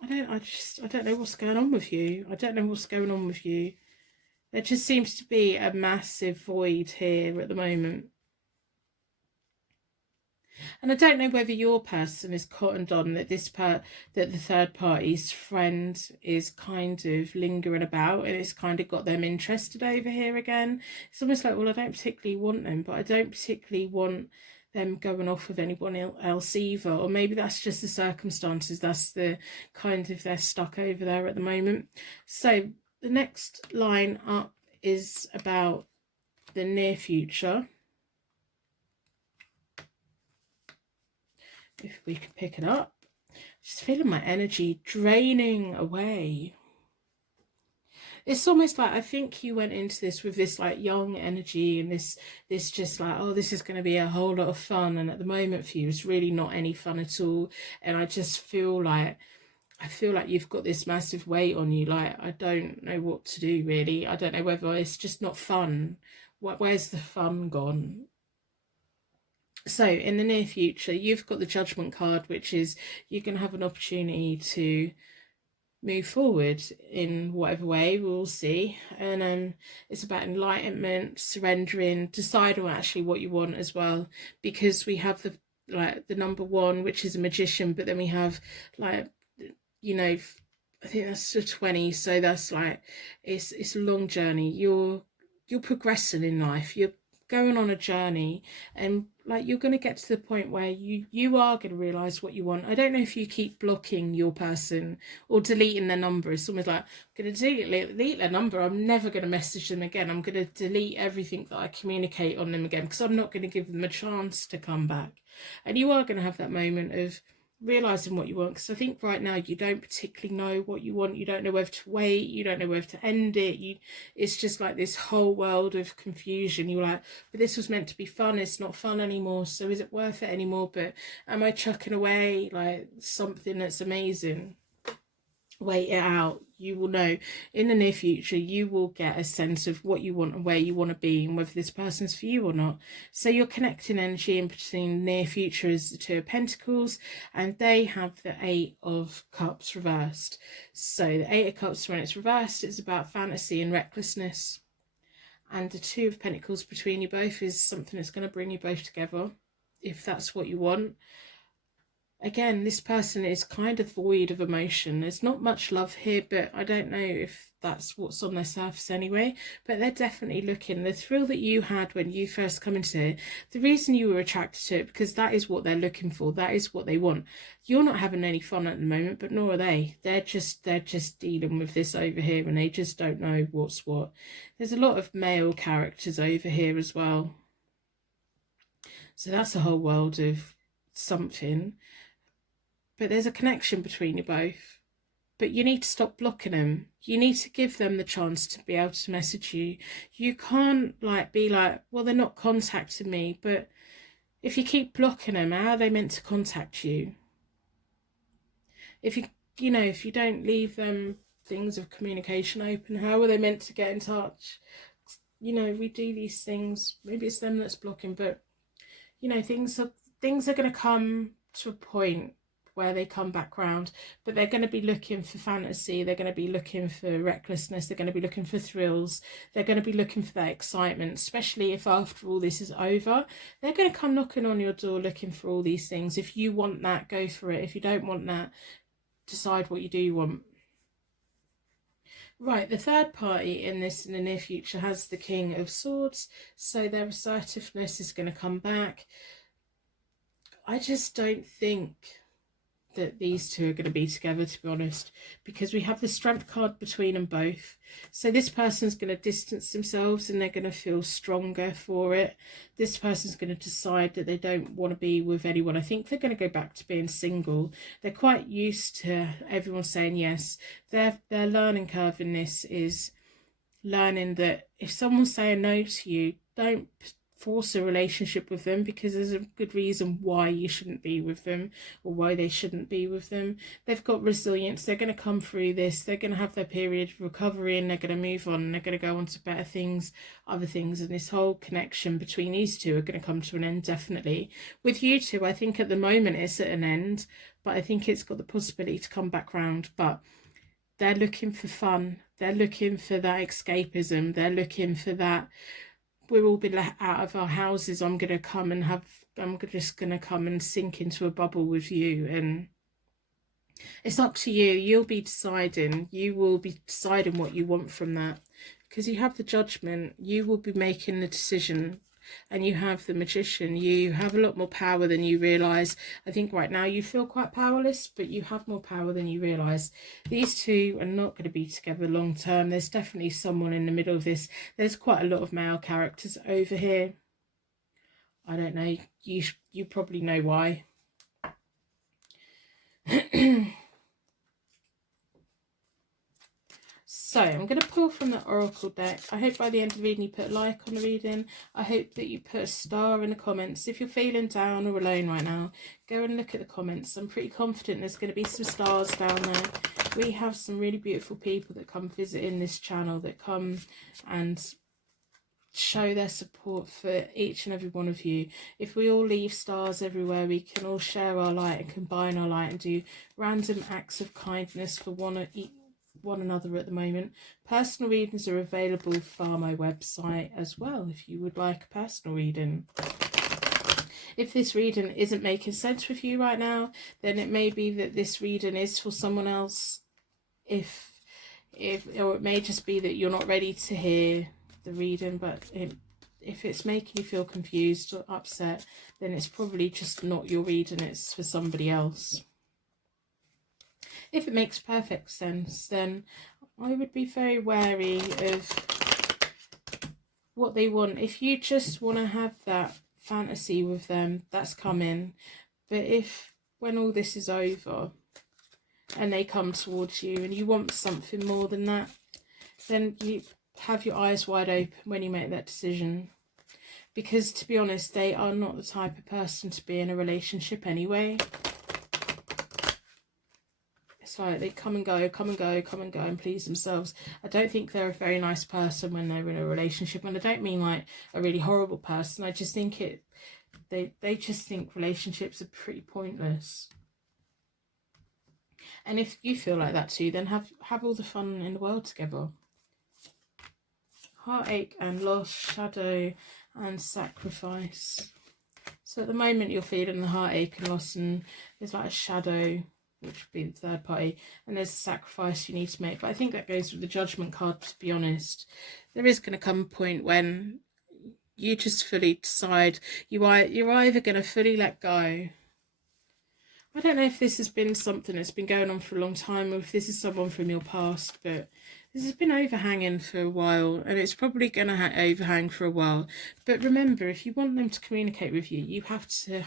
I don't know what's going on with you. I don't know what's going on with you. There just seems to be a massive void here at the moment. And I don't know whether your person is cottoned on that that the third party's friend is kind of lingering about, and it's kind of got them interested over here again. It's almost like, well, I don't particularly want them, but I don't particularly want them going off with anyone else either. Or maybe that's just the circumstances. That's the kind of, they're stuck over there at the moment. So the next line up is about the near future. If we can pick it up. Just feeling my energy draining away. It's almost like, I think you went into this with this like young energy and this just like, oh, this is going to be a whole lot of fun. And at the moment for you, it's really not any fun at all. And I just feel like, you've got this massive weight on you. Like, I don't know what to do really. I don't know whether it's just not fun. Where's the fun gone? So in the near future, you've got the Judgment card, which is you're going to have an opportunity to move forward in whatever way, we'll see. And it's about enlightenment, surrendering, decide on actually what you want as well, because we have the number one, which is a Magician, but then we have like, you know, I think that's a 20, so that's like, it's a long journey. You're progressing in life, you're going on a journey, and like, you're going to get to the point where you are going to realize what you want. I don't know if you keep blocking your person or deleting their number. It's almost like, I'm going to delete their number, I'm never going to message them again, I'm going to delete everything that I communicate on them again, because I'm not going to give them a chance to come back. And you are going to have that moment of realizing what you want, because I think right now you don't particularly know what you want. You don't know whether to wait, you don't know whether to end it. It's just like this whole world of confusion. You're like, but this was meant to be fun, it's not fun anymore, so is it worth it anymore? But am I chucking away like something that's amazing? Wait it out. You will know in the near future. You will get a sense of what you want and where you want to be, and whether this person's for you or not. So you're connecting energy in between. Near future is the Two of Pentacles, and they have the Eight of Cups reversed. So the Eight of Cups, when it's reversed, it's about fantasy and recklessness. And the Two of Pentacles between you both is something that's going to bring you both together, if that's what you want. Again, this person is kind of void of emotion. There's not much love here, but I don't know if that's what's on their surface anyway. But they're definitely looking. The thrill that you had when you first come into it, the reason you were attracted to it, because that is what they're looking for. That is what they want. You're not having any fun at the moment, but nor are they. They're just dealing with this over here, and they just don't know what's what. There's a lot of male characters over here as well. So that's a whole world of something. But there's a connection between you both. But you need to stop blocking them. You need to give them the chance to be able to message you. You can't be like, well, they're not contacting me. But if you keep blocking them, how are they meant to contact you? If if you don't leave them things of communication open, how are they meant to get in touch? We do these things. Maybe it's them that's blocking, but things are going to come to a point where they come back round, but they're going to be looking for fantasy, they're going to be looking for recklessness, they're going to be looking for thrills, they're going to be looking for that excitement, especially if after all this is over, they're going to come knocking on your door looking for all these things. If you want that, go for it. If you don't want that, decide what you do want. Right, the third party in the near future has the King of Swords, so their assertiveness is going to come back. I just don't think that these two are going to be together, to be honest, because we have the Strength card between them both. So this person's going to distance themselves and they're going to feel stronger for it. This person's going to decide that they don't want to be with anyone. I think they're going to go back to being single. They're quite used to everyone saying yes. Their learning curve in this is learning that if someone's saying no to you, don't force a relationship with them, because there's a good reason why you shouldn't be with them or why they shouldn't be with them. They've got resilience. They're going to come through this. They're going to have their period of recovery and they're going to move on and they're going to go on to better things, other things. And this whole connection between these two are going to come to an end, definitely. With you two, I think at the moment it's at an end, but I think it's got the possibility to come back round. But they're looking for fun. They're looking for that escapism. They're looking for that, we've all been let out of our houses, I'm just going to come and sink into a bubble with you. And it's up to you. You'll be deciding. You will be deciding what you want from that, because you have the Judgment. You will be making the decision. And you have the Magician. You have a lot more power than you realise. I think right now you feel quite powerless, but you have more power than you realise. These two are not going to be together long term. There's definitely someone in the middle of this. There's quite a lot of male characters over here. I don't know. You probably know why. So I'm going to pull from the Oracle deck. I hope by the end of the reading you put a like on the reading. I hope that you put a star in the comments. If you're feeling down or alone right now, go and look at the comments. I'm pretty confident there's going to be some stars down there. We have some really beautiful people that come visit in this channel, that come and show their support for each and every one of you. If we all leave stars everywhere, we can all share our light and combine our light and do random acts of kindness for one another at the moment. Personal readings are available via my website as well if you would like a personal reading. If this reading isn't making sense with you right now, then it may be that this reading is for someone else. Or it may just be that you're not ready to hear the reading, but if it's making you feel confused or upset, then it's probably just not your reading, it's for somebody else. If it makes perfect sense, then I would be very wary of what they want. If you just want to have that fantasy with them, that's coming. But if, when all this is over and they come towards you and you want something more than that, then you have your eyes wide open when you make that decision. Because to be honest, they are not the type of person to be in a relationship anyway. It's like they come and go, come and go, come and go and please themselves. I don't think they're a very nice person when they're in a relationship. And I don't mean like a really horrible person. I just think they just think relationships are pretty pointless. And if you feel like that too, then have all the fun in the world together. heartache and loss, shadow and sacrifice. So at the moment you're feeling the heartache and loss, and there's like a shadow, which would be the third party, and there's a sacrifice you need to make. But I think that goes with the Judgment card, to be honest. There is going to come a point when you just fully decide you're either going to fully let go. I don't know if this has been something that's been going on for a long time, or if this is someone from your past, but this has been overhanging for a while, and it's probably going to overhang for a while. But remember, if you want them to communicate with you, you have to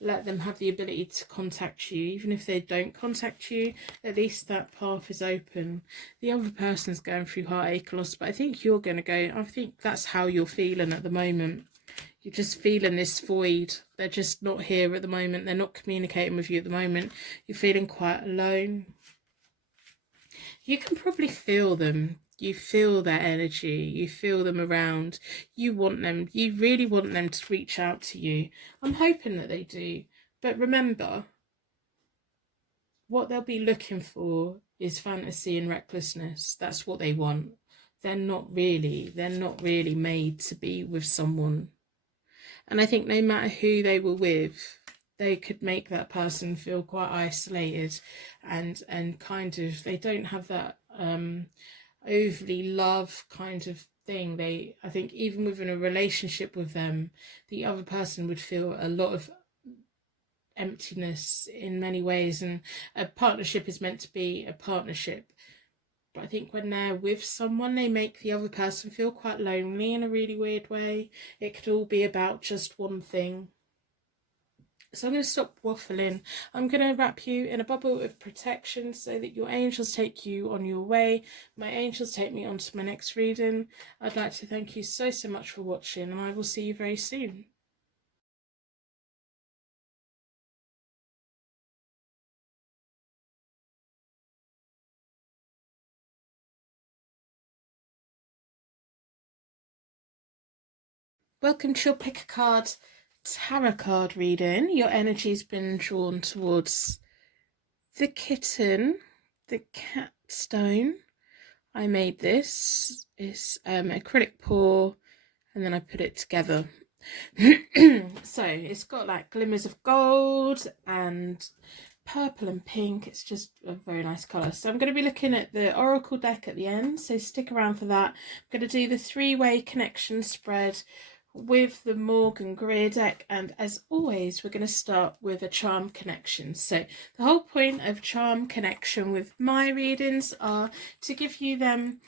let them have the ability to contact you. Even if they don't contact you, at least that path is open. The other person's going through heartache loss, but I think you're going to go, I think that's how you're feeling at the moment. You're just feeling this void. They're just not here at the moment. They're not communicating with you at the moment. You're feeling quite alone. You can probably feel them. You feel their energy. You feel them around. You want them. You really want them to reach out to you. I'm hoping that they do. But remember, what they'll be looking for is fantasy and recklessness. That's what they want. They're not really made to be with someone. And I think no matter who they were with, they could make that person feel quite isolated and kind of, they don't have that overly love kind of thing. I think even within a relationship with them, the other person would feel a lot of emptiness in many ways. And a partnership is meant to be a partnership. But I think when they're with someone, they make the other person feel quite lonely in a really weird way. It could all be about just one thing. So I'm going to stop waffling. I'm going to wrap you in a bubble of protection so that your angels take you on your way. My angels take me on to my next reading. I'd like to thank you so much for watching, and I will see you very soon. Welcome to your Pick a Card tarot card reading. Your energy's been drawn towards the kitten, the cat stone. I made this. It's acrylic pour, and then I put it together. So it's got like glimmers of gold and purple and pink. It's just a very nice colour. So I'm going to be looking at the oracle deck at the end, so stick around for that. I'm going to do the three-way connection spread with the Morgan Greer deck, and as always we're going to start with a charm connection. So the whole point of charm connection with my readings are to give you them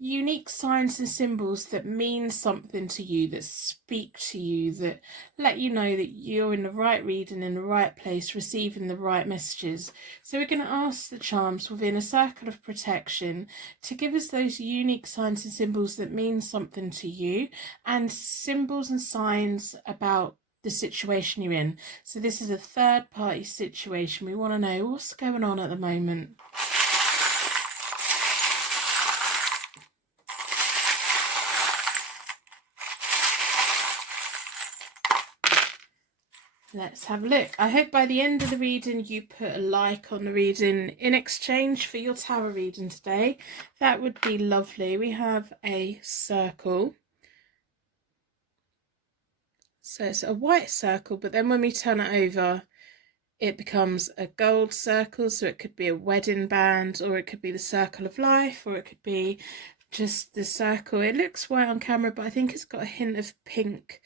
unique signs and symbols that mean something to you, that speak to you, that let you know that you're in the right reading, in the right place, receiving the right messages. So we're going to ask the charms within a circle of protection to give us those unique signs and symbols that mean something to you, and symbols and signs about the situation you're in. So this is a third party situation. We want to know what's going on at the moment. Let's have a look. I hope by the end of the reading you put a like on the reading in exchange for your tarot reading today. That would be lovely. We have a circle. So it's a white circle, but then when we turn it over, it becomes a gold circle. So it could be a wedding band, or it could be the circle of life, or it could be just the circle. It looks white on camera, but I think it's got a hint of pink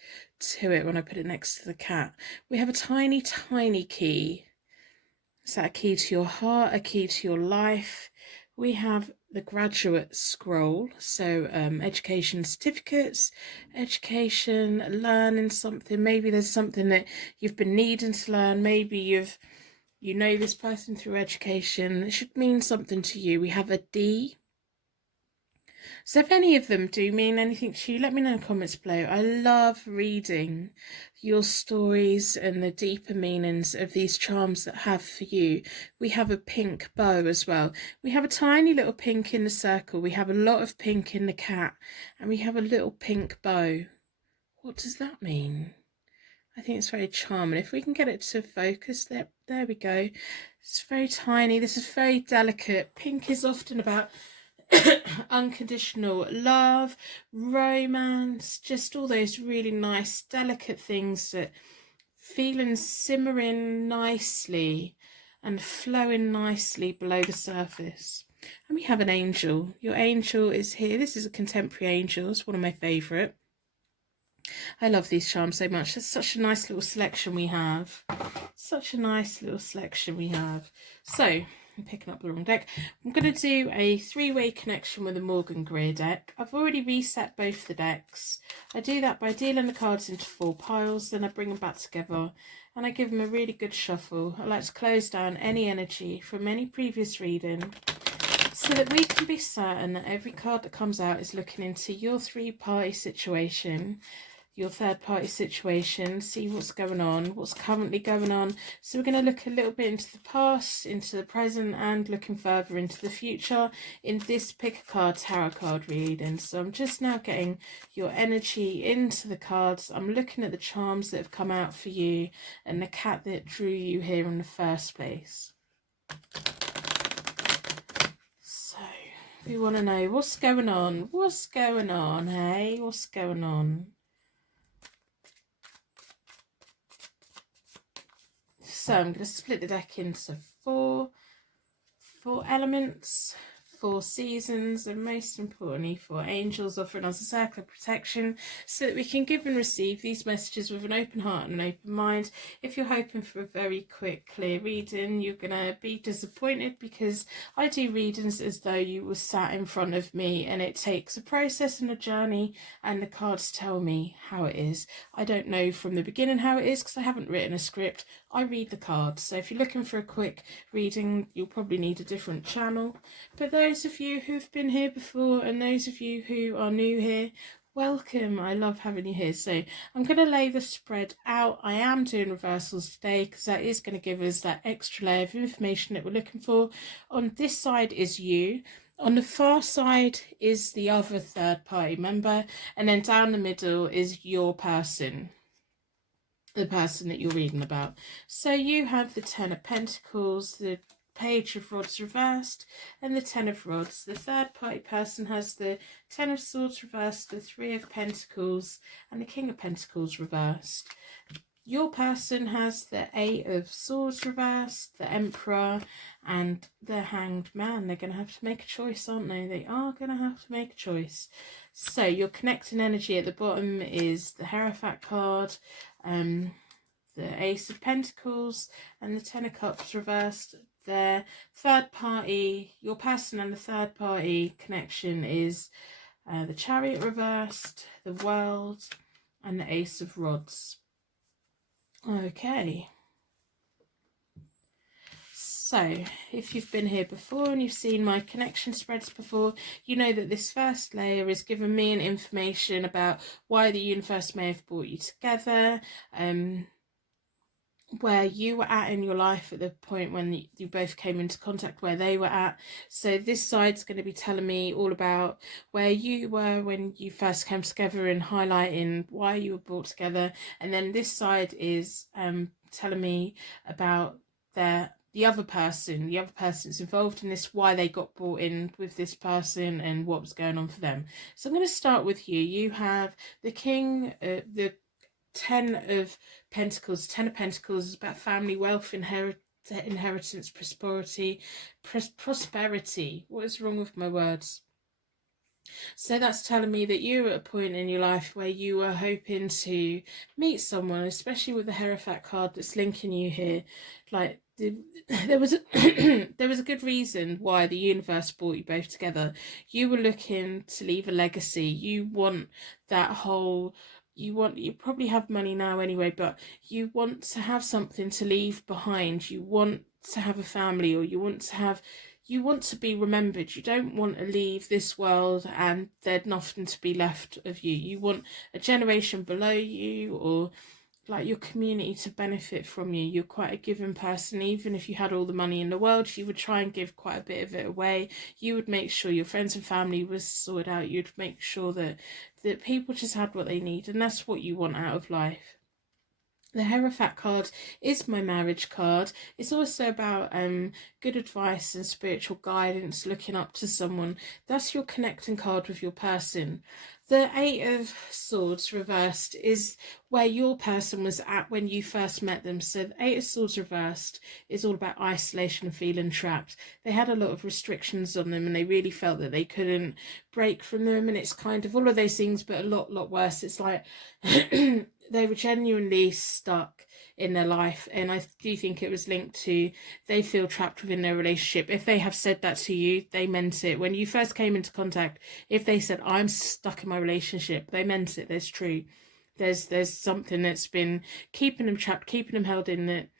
to it when I put it next to the cat. We have a tiny key. Is that a key to your heart, a key to your life? We have the graduate scroll, so education certificates, education, learning something. Maybe there's something that you've been needing to learn. Maybe you know this person through education. It should mean something to you. We have a D. So if any of them do mean anything to you, let me know in the comments below. I love reading your stories and the deeper meanings of these charms that have for you. We have a pink bow as well. We have a tiny little pink in the circle. We have a lot of pink in the cat. And we have a little pink bow. What does that mean? I think it's very charming. If we can get it to focus, there we go. It's very tiny. This is very delicate. Pink is often about unconditional love, romance, just all those really nice, delicate things that feeling simmering nicely and flowing nicely below the surface. And we have an angel. Your angel is here. This is a contemporary angel. It's one of my favourite. I love these charms so much. It's such a nice little selection we have. Such a nice little selection we have. So, I'm picking up the wrong deck. I'm going to do a three-way connection with the Morgan Greer deck. I've already reset both the decks. I do that by dealing the cards into 4 piles, then I bring them back together and I give them a really good shuffle. I like to close down any energy from any previous reading so that we can be certain that every card that comes out is looking into your 3-party situation, your 3rd-party situation, see what's going on, what's currently going on. So we're going to look a little bit into the past, into the present, and looking further into the future in this pick a card tarot card reading. So I'm just now getting your energy into the cards. I'm looking at the charms that have come out for you and the cat that drew you here in the first place. So we want to know what's going on. What's going on, hey? What's going on? So I'm going to split the deck into four elements, 4 seasons, and most importantly 4 angels offering us a circle of protection so that we can give and receive these messages with an open heart and an open mind. If you're hoping for a very quick, clear reading, you're going to be disappointed because I do readings as though you were sat in front of me, and it takes a process and a journey, and the cards tell me how it is. I don't know from the beginning how it is because I haven't written a script. I read the cards. So if you're looking for a quick reading, you'll probably need a different channel. But those of you who've been here before and those of you who are new here, welcome. I love having you here. So I'm going to lay the spread out. I am doing reversals today because that is going to give us that extra layer of information that we're looking for. On this side is you. On the far side is the other 3rd-party member. And then down the middle is your person. The person that you're reading about. So you have the 10 of Pentacles, the Page of Rods reversed, and the 10 of Rods. The 3rd-party person has the 10 of Swords reversed, the 3 of Pentacles, and the King of Pentacles reversed. Your person has the 8 of Swords reversed, the Emperor, and the Hanged Man. They're going to have to make a choice, aren't they? They are going to have to make a choice. So your connecting energy at the bottom is the Hierophant card, the Ace of Pentacles, and the 10 of Cups reversed. Their 3rd-party, your person and the 3rd-party connection is the Chariot reversed, the World, and the Ace of Rods. Okay. So, if you've been here before and you've seen my connection spreads before, you know that this first layer is giving me an information about why the universe may have brought you together, where you were at in your life at the point when you both came into contact, where they were at. So this side's going to be telling me all about where you were when you first came together and highlighting why you were brought together. And then this side is telling me about the other person that's involved in this, why they got brought in with this person and what was going on for them. So I'm going to start with you. You have the King, the 10 of Pentacles. 10 of Pentacles is about family, wealth, inheritance, prosperity. What is wrong with my words? So that's telling me that you're at a point in your life where you were hoping to meet someone, especially with the Hierophant card that's linking you here. Like there was a good reason why the universe brought you both together. You were looking to leave a legacy. You want that whole... you probably have money now anyway, but you want to have something to leave behind. You want to have a family, or you want to be remembered. You don't want to leave this world and there's nothing to be left of you. You want a generation below you, or like your community, to benefit from you. You're quite a giving person. Even if you had all the money in the world, you would try and give quite a bit of it away. You would make sure your friends and family was sorted out. You'd make sure that people just had what they need, and that's what you want out of life. The Hierophant card is my marriage card. It's also about good advice and spiritual guidance, looking up to someone. That's your connecting card with your person. The Eight of Swords reversed is where your person was at when you first met them. So the Eight of Swords reversed is all about isolation and feeling trapped. They had a lot of restrictions on them and they really felt that they couldn't break from them. And it's kind of all of those things, but a lot worse. It's like they were genuinely stuck in their life, and I do think it was linked to they feel trapped within their relationship. If they have said that to you, they meant it. When you first came into contact, if they said, I'm stuck in my relationship, they meant it. There's true. There's something that's been keeping them trapped, keeping them held in it.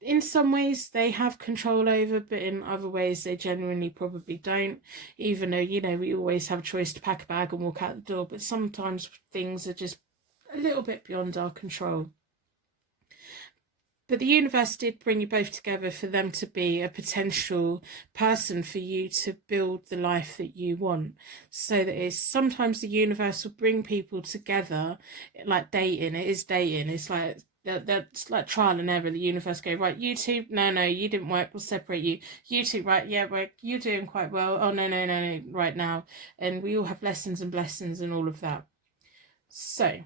In some ways they have control over, but in other ways they genuinely probably don't, even though, you know, we always have a choice to pack a bag and walk out the door, but sometimes things are just a little bit beyond our control. But the universe did bring you both together for them to be a potential person for you to build the life that you want. So that is, sometimes the universe will bring people together, like dating. It is dating. It's like that's like trial and error. The universe go, right, you two, no, you didn't work, we'll separate you. You two, right, yeah, you're doing quite well. Oh, no, right now. And we all have lessons and blessings and all of that. So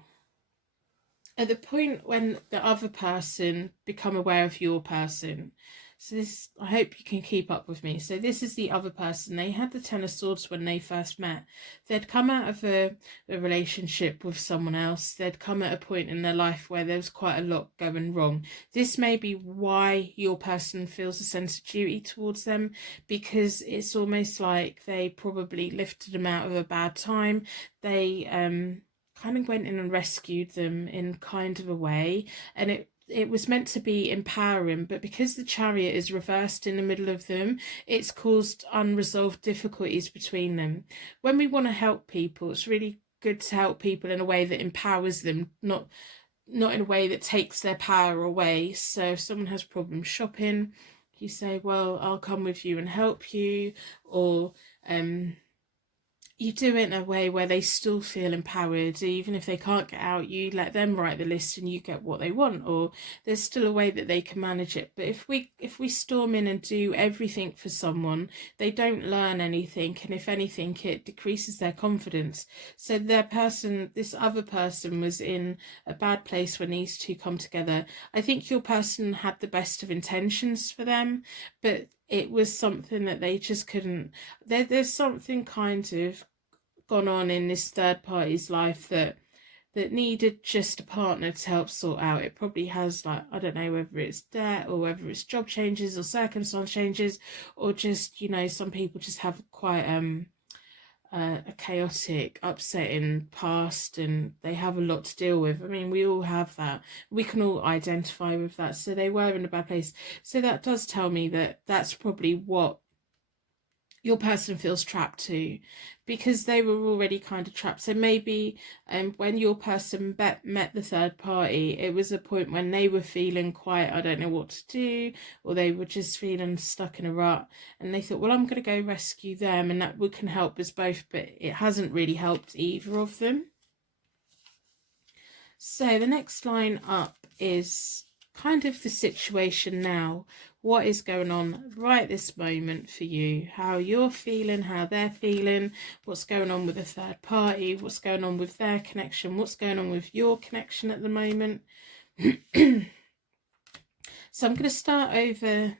at the point when the other person become aware of your person, so this, I hope you can keep up with me. So this is the other person. They had the Ten of Swords when they first met. They'd come out of a relationship with someone else. They'd come at a point in their life where there was quite a lot going wrong. This may be why your person feels a sense of duty towards them, because it's almost like they probably lifted them out of a bad time. They kind of went in and rescued them in kind of a way, and it was meant to be empowering, but because the Chariot is reversed in the middle of them, it's caused unresolved difficulties between them. When we want to help people, it's really good to help people in a way that empowers them, not in a way that takes their power away. So if someone has problems shopping, you say, well, I'll come with you and help you, or you do it in a way where they still feel empowered. Even if they can't get out, you let them write the list and you get what they want, or there's still a way that they can manage it. But if we storm in and do everything for someone, they don't learn anything, and if anything, it decreases their confidence. So this other person was in a bad place when these two come together. I think your person had the best of intentions for them, but it was something that they just couldn't. There's something kind of gone on in this third party's life that needed just a partner to help sort out. It probably has, like, I don't know whether it's debt or whether it's job changes or circumstance changes, or just, you know, some people just have quite a chaotic, upsetting past, and they have a lot to deal with. I mean, we all have that. We can all identify with that. So they were in a bad place. So that does tell me that that's probably what your person feels trapped too, because they were already kind of trapped. So maybe when your person met the third party, it was a point when they were feeling quite, I don't know what to do, or they were just feeling stuck in a rut, and they thought, well, I'm going to go rescue them, and that can help us both, but it hasn't really helped either of them. So the next line up is kind of the situation now. What is going on right this moment for you? How you're feeling, how they're feeling, what's going on with the third party, what's going on with their connection, what's going on with your connection at the moment. So I'm going to start over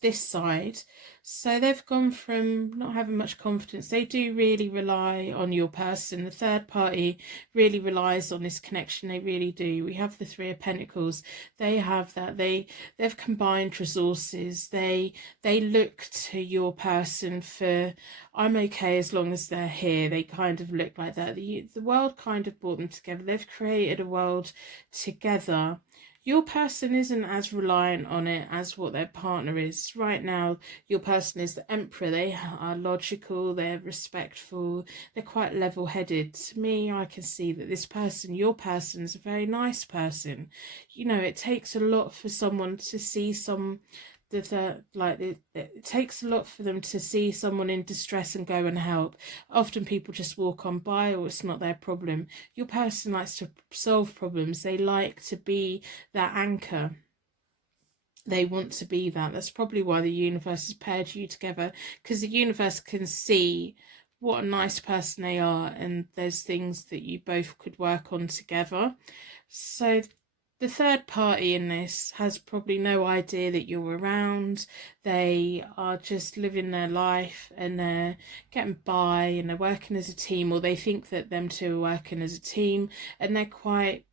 this side. So they've gone from not having much confidence. They do really rely on your person. The third party really relies on this connection. They really do. We have the Three of Pentacles. They have that. They've combined resources. They look to your person for, I'm okay as long as they're here. They kind of look like that. The world kind of brought them together. They've created a world together. Your person isn't as reliant on it as what their partner is. Right now, your person is the Emperor. They are logical, they're respectful, they're quite level-headed. To me, I can see that this person, your person, is a very nice person. You know, it takes a lot for someone to see it takes a lot for them to see someone in distress and go and help. Often people just walk on by, or it's not their problem. Your person likes to solve problems. They like to be that anchor. They want to be that. That's probably why the universe has paired you together, because the universe can see what a nice person they are, and there's things that you both could work on together. So the third party in this has probably no idea that you're around. They are just living their life and they're getting by and they're working as a team, or they think that them two are working as a team, and they're quite,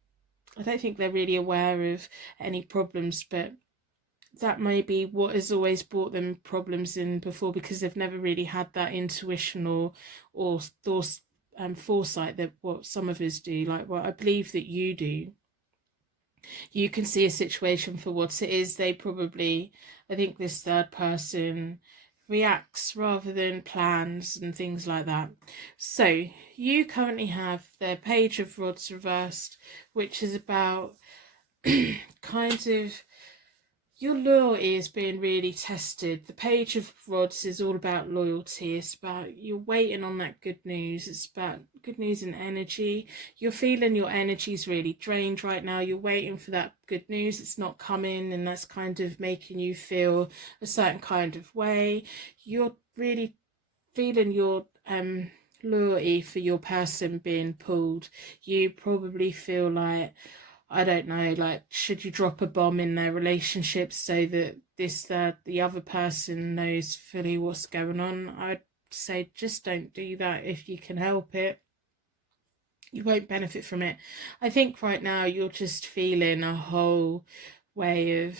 I don't think they're really aware of any problems, but that may be what has always brought them problems in before, because they've never really had that intuition or thought foresight that what some of us do, like what I believe that you do. You can see a situation for what it is. They probably, I think this third person reacts rather than plans and things like that. So you currently have the Page of Rods reversed, which is about kind of your loyalty is being really tested. The Page of Rods is all about loyalty. It's about you're waiting on that good news. It's about good news and energy. You're feeling your energy's really drained right now. You're waiting for that good news. It's not coming, and that's kind of making you feel a certain kind of way. You're really feeling your loyalty for your person being pulled. You probably feel like, I don't know, like, should you drop a bomb in their relationship so that the other person knows fully what's going on? I'd say just don't do that if you can help it. You won't benefit from it. I think right now you're just feeling a whole way of,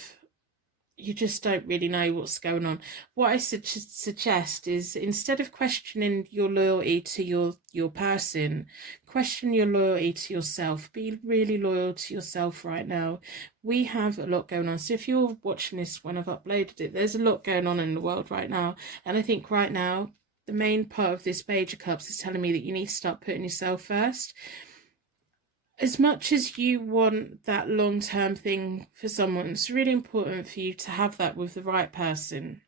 you just don't really know what's going on. What I suggest is, instead of questioning your loyalty to your person, question your loyalty to yourself. Be really loyal to yourself right now. We have a lot going on. So if you're watching this when I've uploaded it, there's a lot going on in the world right now. And I think right now, the main part of this Page of Cups is telling me that you need to start putting yourself first. As much as you want that long-term thing for someone, it's really important for you to have that with the right person.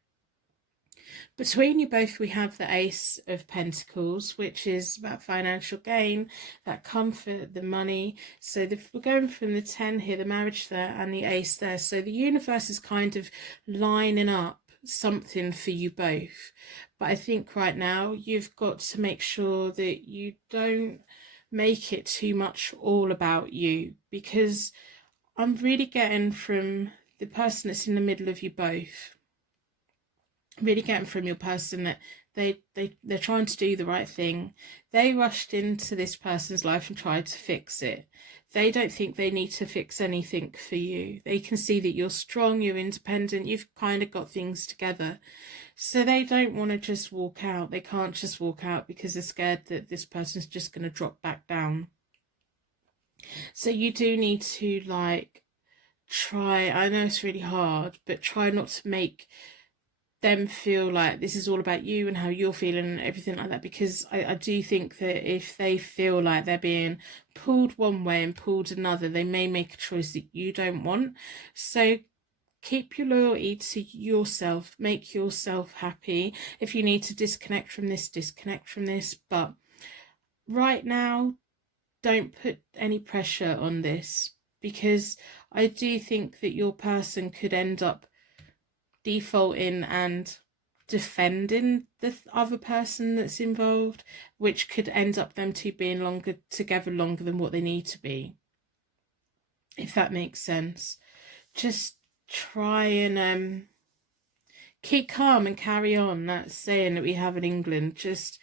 Between you both, we have the Ace of Pentacles, which is about financial gain, that comfort, the money. So we're going from the 10 here, the marriage there, and the Ace there. So the universe is kind of lining up something for you both. But I think right now you've got to make sure that you don't make it too much all about you, because I'm really getting from the person that's in the middle of you both, really getting from your person that they're trying to do the right thing. They rushed into this person's life and tried to fix it. They don't think they need to fix anything for you. They can see that you're strong, you're independent, you've kind of got things together. So they don't want to just walk out. They can't just walk out because they're scared that this person's just going to drop back down. So you do need to, like, try, I know it's really hard, but try not to make them feel like this is all about you and how you're feeling and everything like that, because I do think that if they feel like they're being pulled one way and pulled another, they may make a choice that you don't want. So keep your loyalty to yourself, make yourself happy. If you need to disconnect from this, disconnect from this, but right now don't put any pressure on this, because I do think that your person could end up defaulting and defending the other person that's involved, which could end up them two being together longer than what they need to be, if that makes sense. Just try and keep calm and carry on. That's saying that we have in England. Just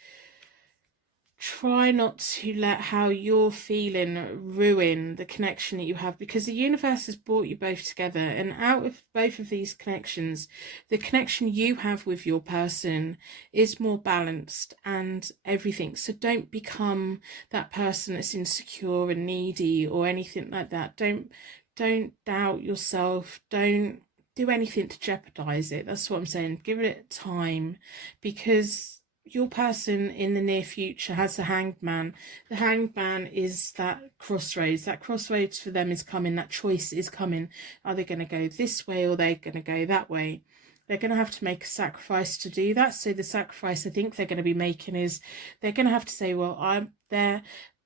try not to let how you're feeling ruin the connection that you have, because the universe has brought you both together, and out of both of these connections, the connection you have with your person is more balanced and everything. So don't become that person that's insecure and needy or anything like that. Don't doubt yourself. Don't do anything to jeopardize it. That's what I'm saying. Give it time, because your person in the near future has the Hanged Man. The Hanged Man is that crossroads. That crossroads for them is coming. That choice is coming. Are they going to go this way or are they going to go that way? They're going to have to make a sacrifice to do that. So the sacrifice I think they're going to be making is they're going to have to say, well, I'm there.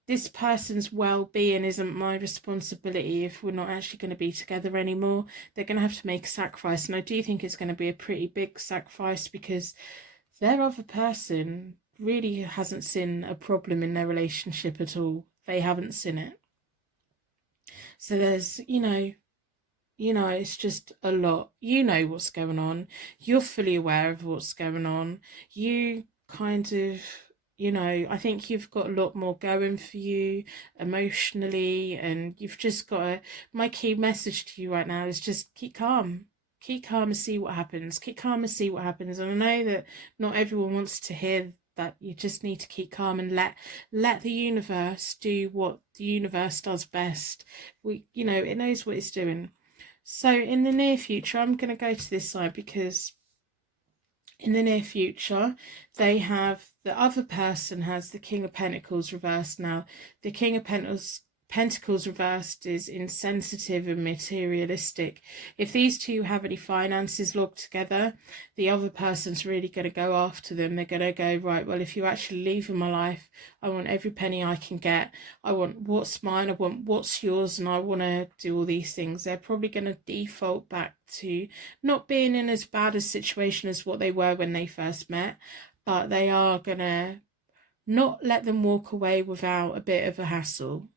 This person's well-being isn't my responsibility if we're not actually going to be together anymore. They're going to have to make a sacrifice. And I do think it's going to be a pretty big sacrifice, because their other person really hasn't seen a problem in their relationship at all. They haven't seen it. So there's, it's just a lot. You know what's going on. You're fully aware of what's going on. You kind of, I think you've got a lot more going for you emotionally, and you've just got to, my key message to you right now is just keep calm. Keep calm and see what happens. Keep calm and see what happens. And I know that not everyone wants to hear that. You just need to keep calm and let the universe do what the universe does best. It knows what it's doing. So in the near future, I'm going to go to this side, because in the near future, they have, the other person has the King of Pentacles reversed. Now, the King of Pentacles reversed is insensitive and materialistic. If these two have any finances logged together, the other person's really going to go after them. They're going to go, right, well, if you actually leave in my life, I want every penny I can get. I want what's mine, I want what's yours, and I want to do all these things. They're probably going to default back to not being in as bad a situation as what they were when they first met, but they are going to not let them walk away without a bit of a hassle.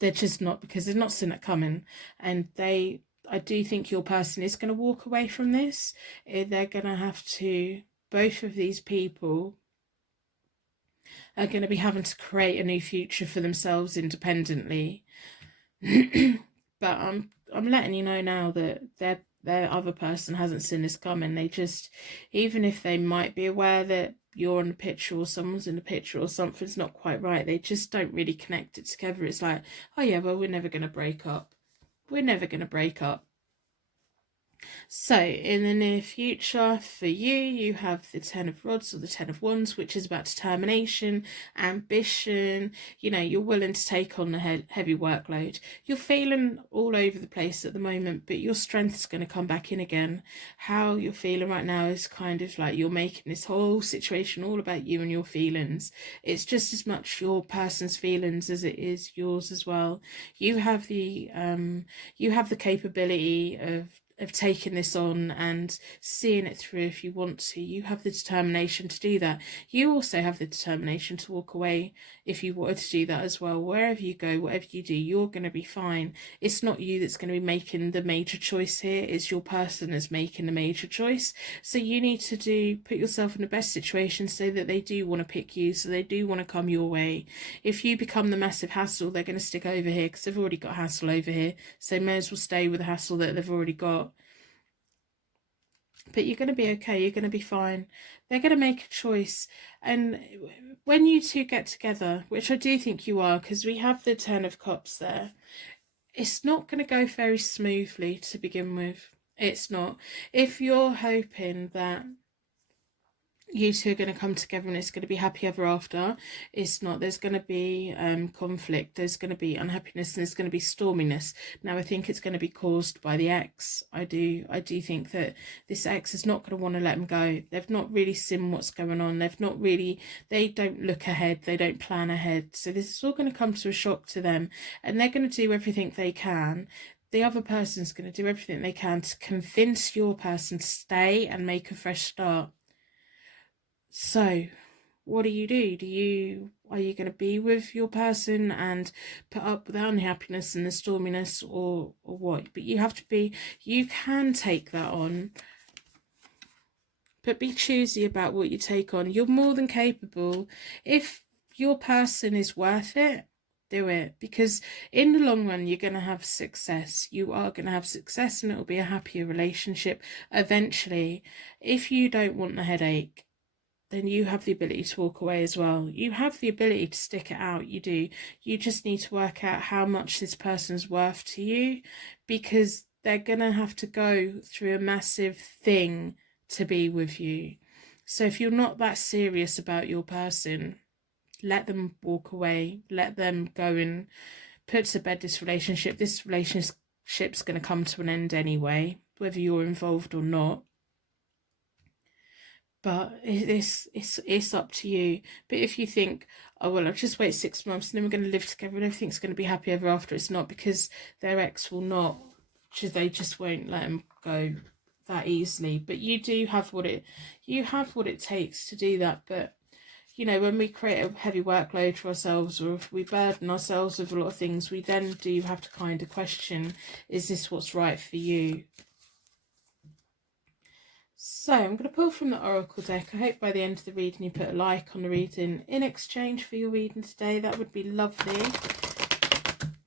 They're just not, because they've not seen it coming. And I do think your person is going to walk away from this. They're going to have to, both of these people are going to be having to create a new future for themselves independently. But I'm letting you know now that their other person hasn't seen this coming. They just, even if they might be aware that you're in the picture or someone's in the picture or something's not quite right, they just don't really connect it together. It's like, oh yeah, well, we're never going to break up. We're never going to break up. So in the near future for you, you have the 10 of Rods or the 10 of Wands, which is about determination, ambition. You're willing to take on the heavy workload. You're feeling all over the place at the moment, but your strength is going to come back in again. How you're feeling right now is kind of like you're making this whole situation all about you and your feelings. It's just as much your person's feelings as it is yours as well. You have the capability of taking this on and seeing it through if you want to. You have the determination to do that. You also have the determination to walk away if you wanted to do that as well. Wherever you go, whatever you do, you're going to be fine. It's not you that's going to be making the major choice here. It's your person that's making the major choice. So you need to put yourself in the best situation so that they do want to pick you, so they do want to come your way. If you become the massive hassle, they're going to stick over here because they've already got hassle over here. So may as well stay with the hassle that they've already got. But you're going to be okay. You're going to be fine. They're going to make a choice. And when you two get together, which I do think you are, because we have the 10 of Cups there, it's not going to go very smoothly to begin with. It's not. If you're hoping that you two are going to come together and it's going to be happy ever after, it's not. There's going to be conflict, there's going to be unhappiness, and there's going to be storminess. Now I think it's going to be caused by the ex. I do think that this ex is not going to want to let them go. They've not really seen what's going on. They don't look ahead, they don't plan ahead. So this is all going to come to a shock to them, and they're going to do everything they can. The other person's going to do everything they can to convince your person to stay and make a fresh start. So what do? Are you going to be with your person and put up with the unhappiness and the storminess, or what? But you can take that on, but be choosy about what you take on. You're more than capable. If your person is worth it, do it, because in the long run you're going to have success. You are going to have success, and it'll be a happier relationship eventually. If you don't want the headache, then you have the ability to walk away as well. You have the ability to stick it out. You do. You just need to work out how much this person's worth to you, because they're going to have to go through a massive thing to be with you. So if you're not that serious about your person, let them walk away. Let them go and put to bed this relationship. This relationship's going to come to an end anyway, whether you're involved or not. But it's up to you. But if you think, oh well, I'll just wait 6 months and then we're going to live together and everything's going to be happy ever after, it's not, because their ex will not, they just won't let them go that easily. But you do have what it takes to do that. But you know, when we create a heavy workload for ourselves, or if we burden ourselves with a lot of things, we then do have to kind of question, is this what's right for you? So I'm going to pull from the Oracle deck. I hope by the end of the reading you put a like on the reading in exchange for your reading today. That would be lovely.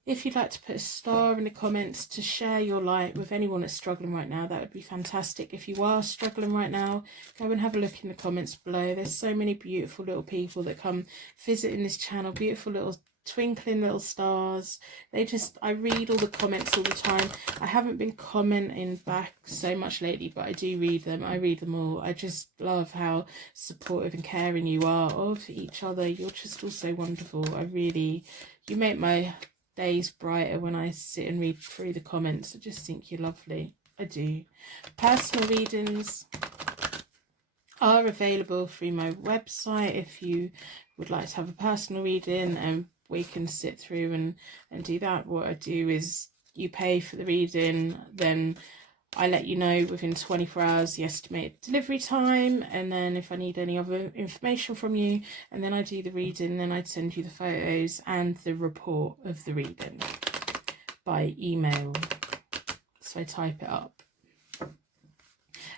If you'd like to put a star in the comments to share your light with anyone that's struggling right now, that would be fantastic. If you are struggling right now, go and have a look in the comments below. There's so many beautiful little people that come visiting this channel, beautiful little twinkling little stars. I read all the comments all the time. I haven't been commenting back so much lately, but I do read them. I read them all. I just love how supportive and caring you are of each other. You're just all so wonderful. You make my days brighter when I sit and read through the comments. I just think you're lovely. I do. Personal readings are available through my website if you would like to have a personal reading, and we can sit through and do that. What I do is you pay for the reading, then I let you know within 24 hours the estimated delivery time, and then if I need any other information from you, and then I do the reading, then I'd send you the photos and the report of the reading by email. So I type it up.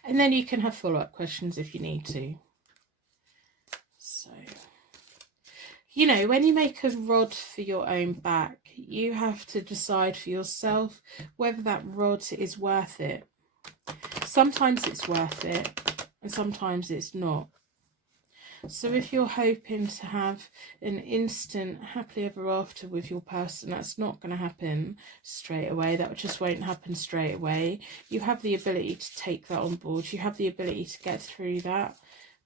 And then you can have follow-up questions if you need to. So, you know, when you make a rod for your own back, you have to decide for yourself whether that rod is worth it. Sometimes it's worth it, and sometimes it's not. So if you're hoping to have an instant happily ever after with your person, that's not going to happen straight away. That just won't happen straight away. You have the ability to take that on board. You have the ability to get through that.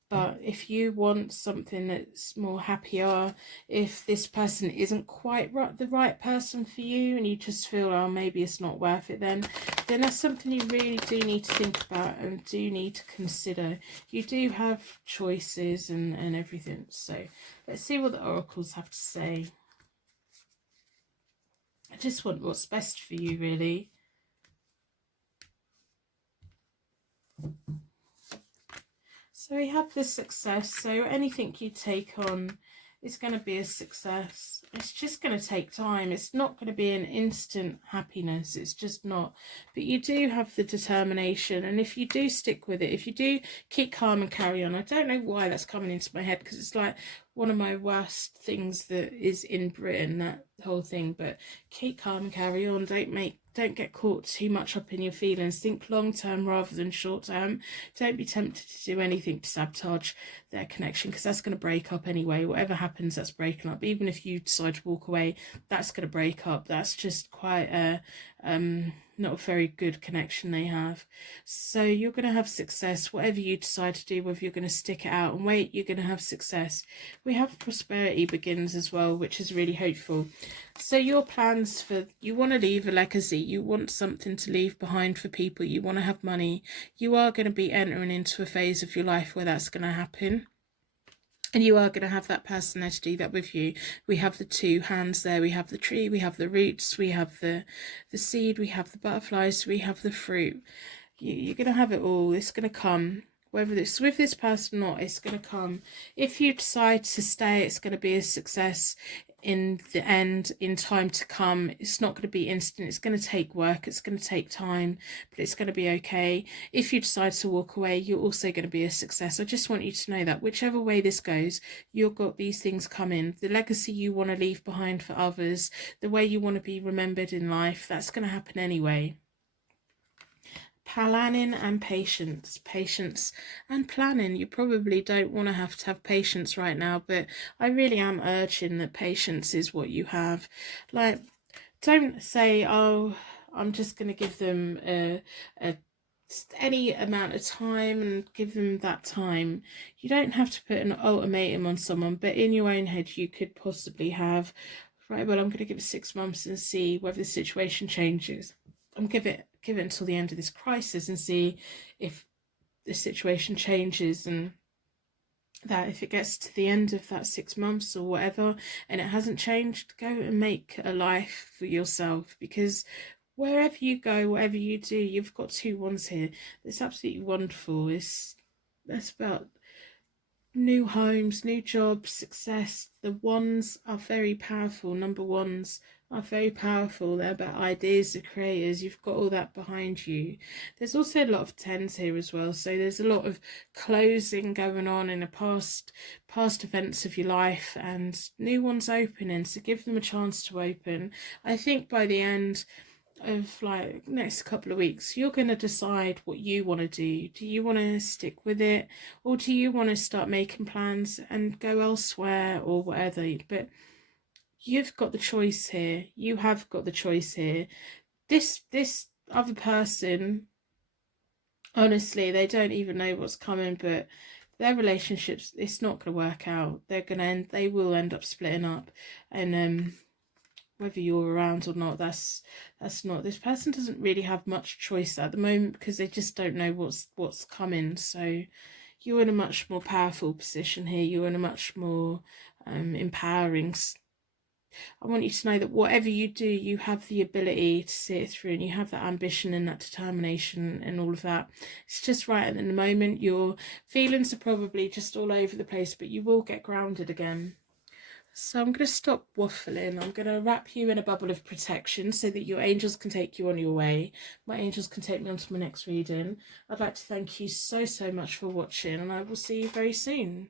But if you want something that's more happier, if this person isn't quite the right person for you, and you just feel, oh, maybe it's not worth it, then that's something you really do need to think about and do need to consider. You do have choices and everything. So let's see what the oracles have to say. I just want what's best for you, really. So we have the success. So anything you take on is going to be a success. It's just going to take time. It's not going to be an instant happiness. It's just not. But you do have the determination. And if you do stick with it, if you do keep calm and carry on, I don't know why that's coming into my head, because it's like one of my worst things that is in Britain, that whole thing. But keep calm and carry on. Don't get caught too much up in your feelings. Think long term rather than short term. Don't be tempted to do anything to sabotage their connection, because that's going to break up anyway. Whatever happens, that's breaking up. Even if you decide to walk away, that's going to break up. That's just quite a not a very good connection they have. So you're going to have success. Whatever you decide to do, whether you're going to stick it out and wait, you're going to have success. We have prosperity begins as well, which is really hopeful. So your plans you want to leave a legacy. You want something to leave behind for people. You want to have money. You are going to be entering into a phase of your life where that's going to happen. And you are going to have that person there to do that with you. We have the two hands there. We have the tree, we have the roots, we have the seed, we have the butterflies, we have the fruit. You're going to have it all. It's going to come. Whether it's with this person or not, it's going to come. If you decide to stay, it's going to be a success in the end, in time to come. It's not going to be instant. It's going to take work. It's going to take time, but it's going to be okay. If you decide to walk away, you're also going to be a success. I just want you to know that whichever way this goes, you've got these things coming. The legacy you want to leave behind for others, the way you want to be remembered in life, that's going to happen anyway. Planning and patience. Patience and planning. You probably don't want to have patience right now, but I really am urging that patience is what you have. Like, don't say, oh, I'm just going to give them any amount of time and give them that time. You don't have to put an ultimatum on someone, but in your own head you could possibly have, right, well, I'm going to give it 6 months and see whether the situation changes. I'm give it until the end of this crisis and see if the situation changes, and that if it gets to the end of that 6 months or whatever and it hasn't changed, go and make a life for yourself, because wherever you go, whatever you do, you've got 2 wands here. It's absolutely wonderful. That's about new homes, new jobs, success. The wands are very powerful. Number ones are very powerful. They're about ideas, the creators. You've got all that behind you. There's also a lot of tens here as well, so there's a lot of closing going on in the past events of your life, and new ones opening, so give them a chance to open. I think by the end of like next couple of weeks, you're going to decide what you want to do. Do you want to stick with it, or do you want to start making plans and go elsewhere or whatever? But you've got the choice here. You have got the choice here. This other person, honestly, they don't even know what's coming, but their relationships, it's not going to work out. They will end up splitting up, and whether you're around or not, that's not, this person doesn't really have much choice at the moment, because they just don't know what's coming. So you're in a much more powerful position here. You're in a much more empowering. I want you to know that whatever you do, you have the ability to see it through, and you have that ambition and that determination and all of that. It's just right in the moment. Your feelings are probably just all over the place, but you will get grounded again. So I'm going to stop waffling. I'm going to wrap you in a bubble of protection so that your angels can take you on your way. My angels can take me on to my next reading. I'd like to thank you so much for watching, and I will see you very soon.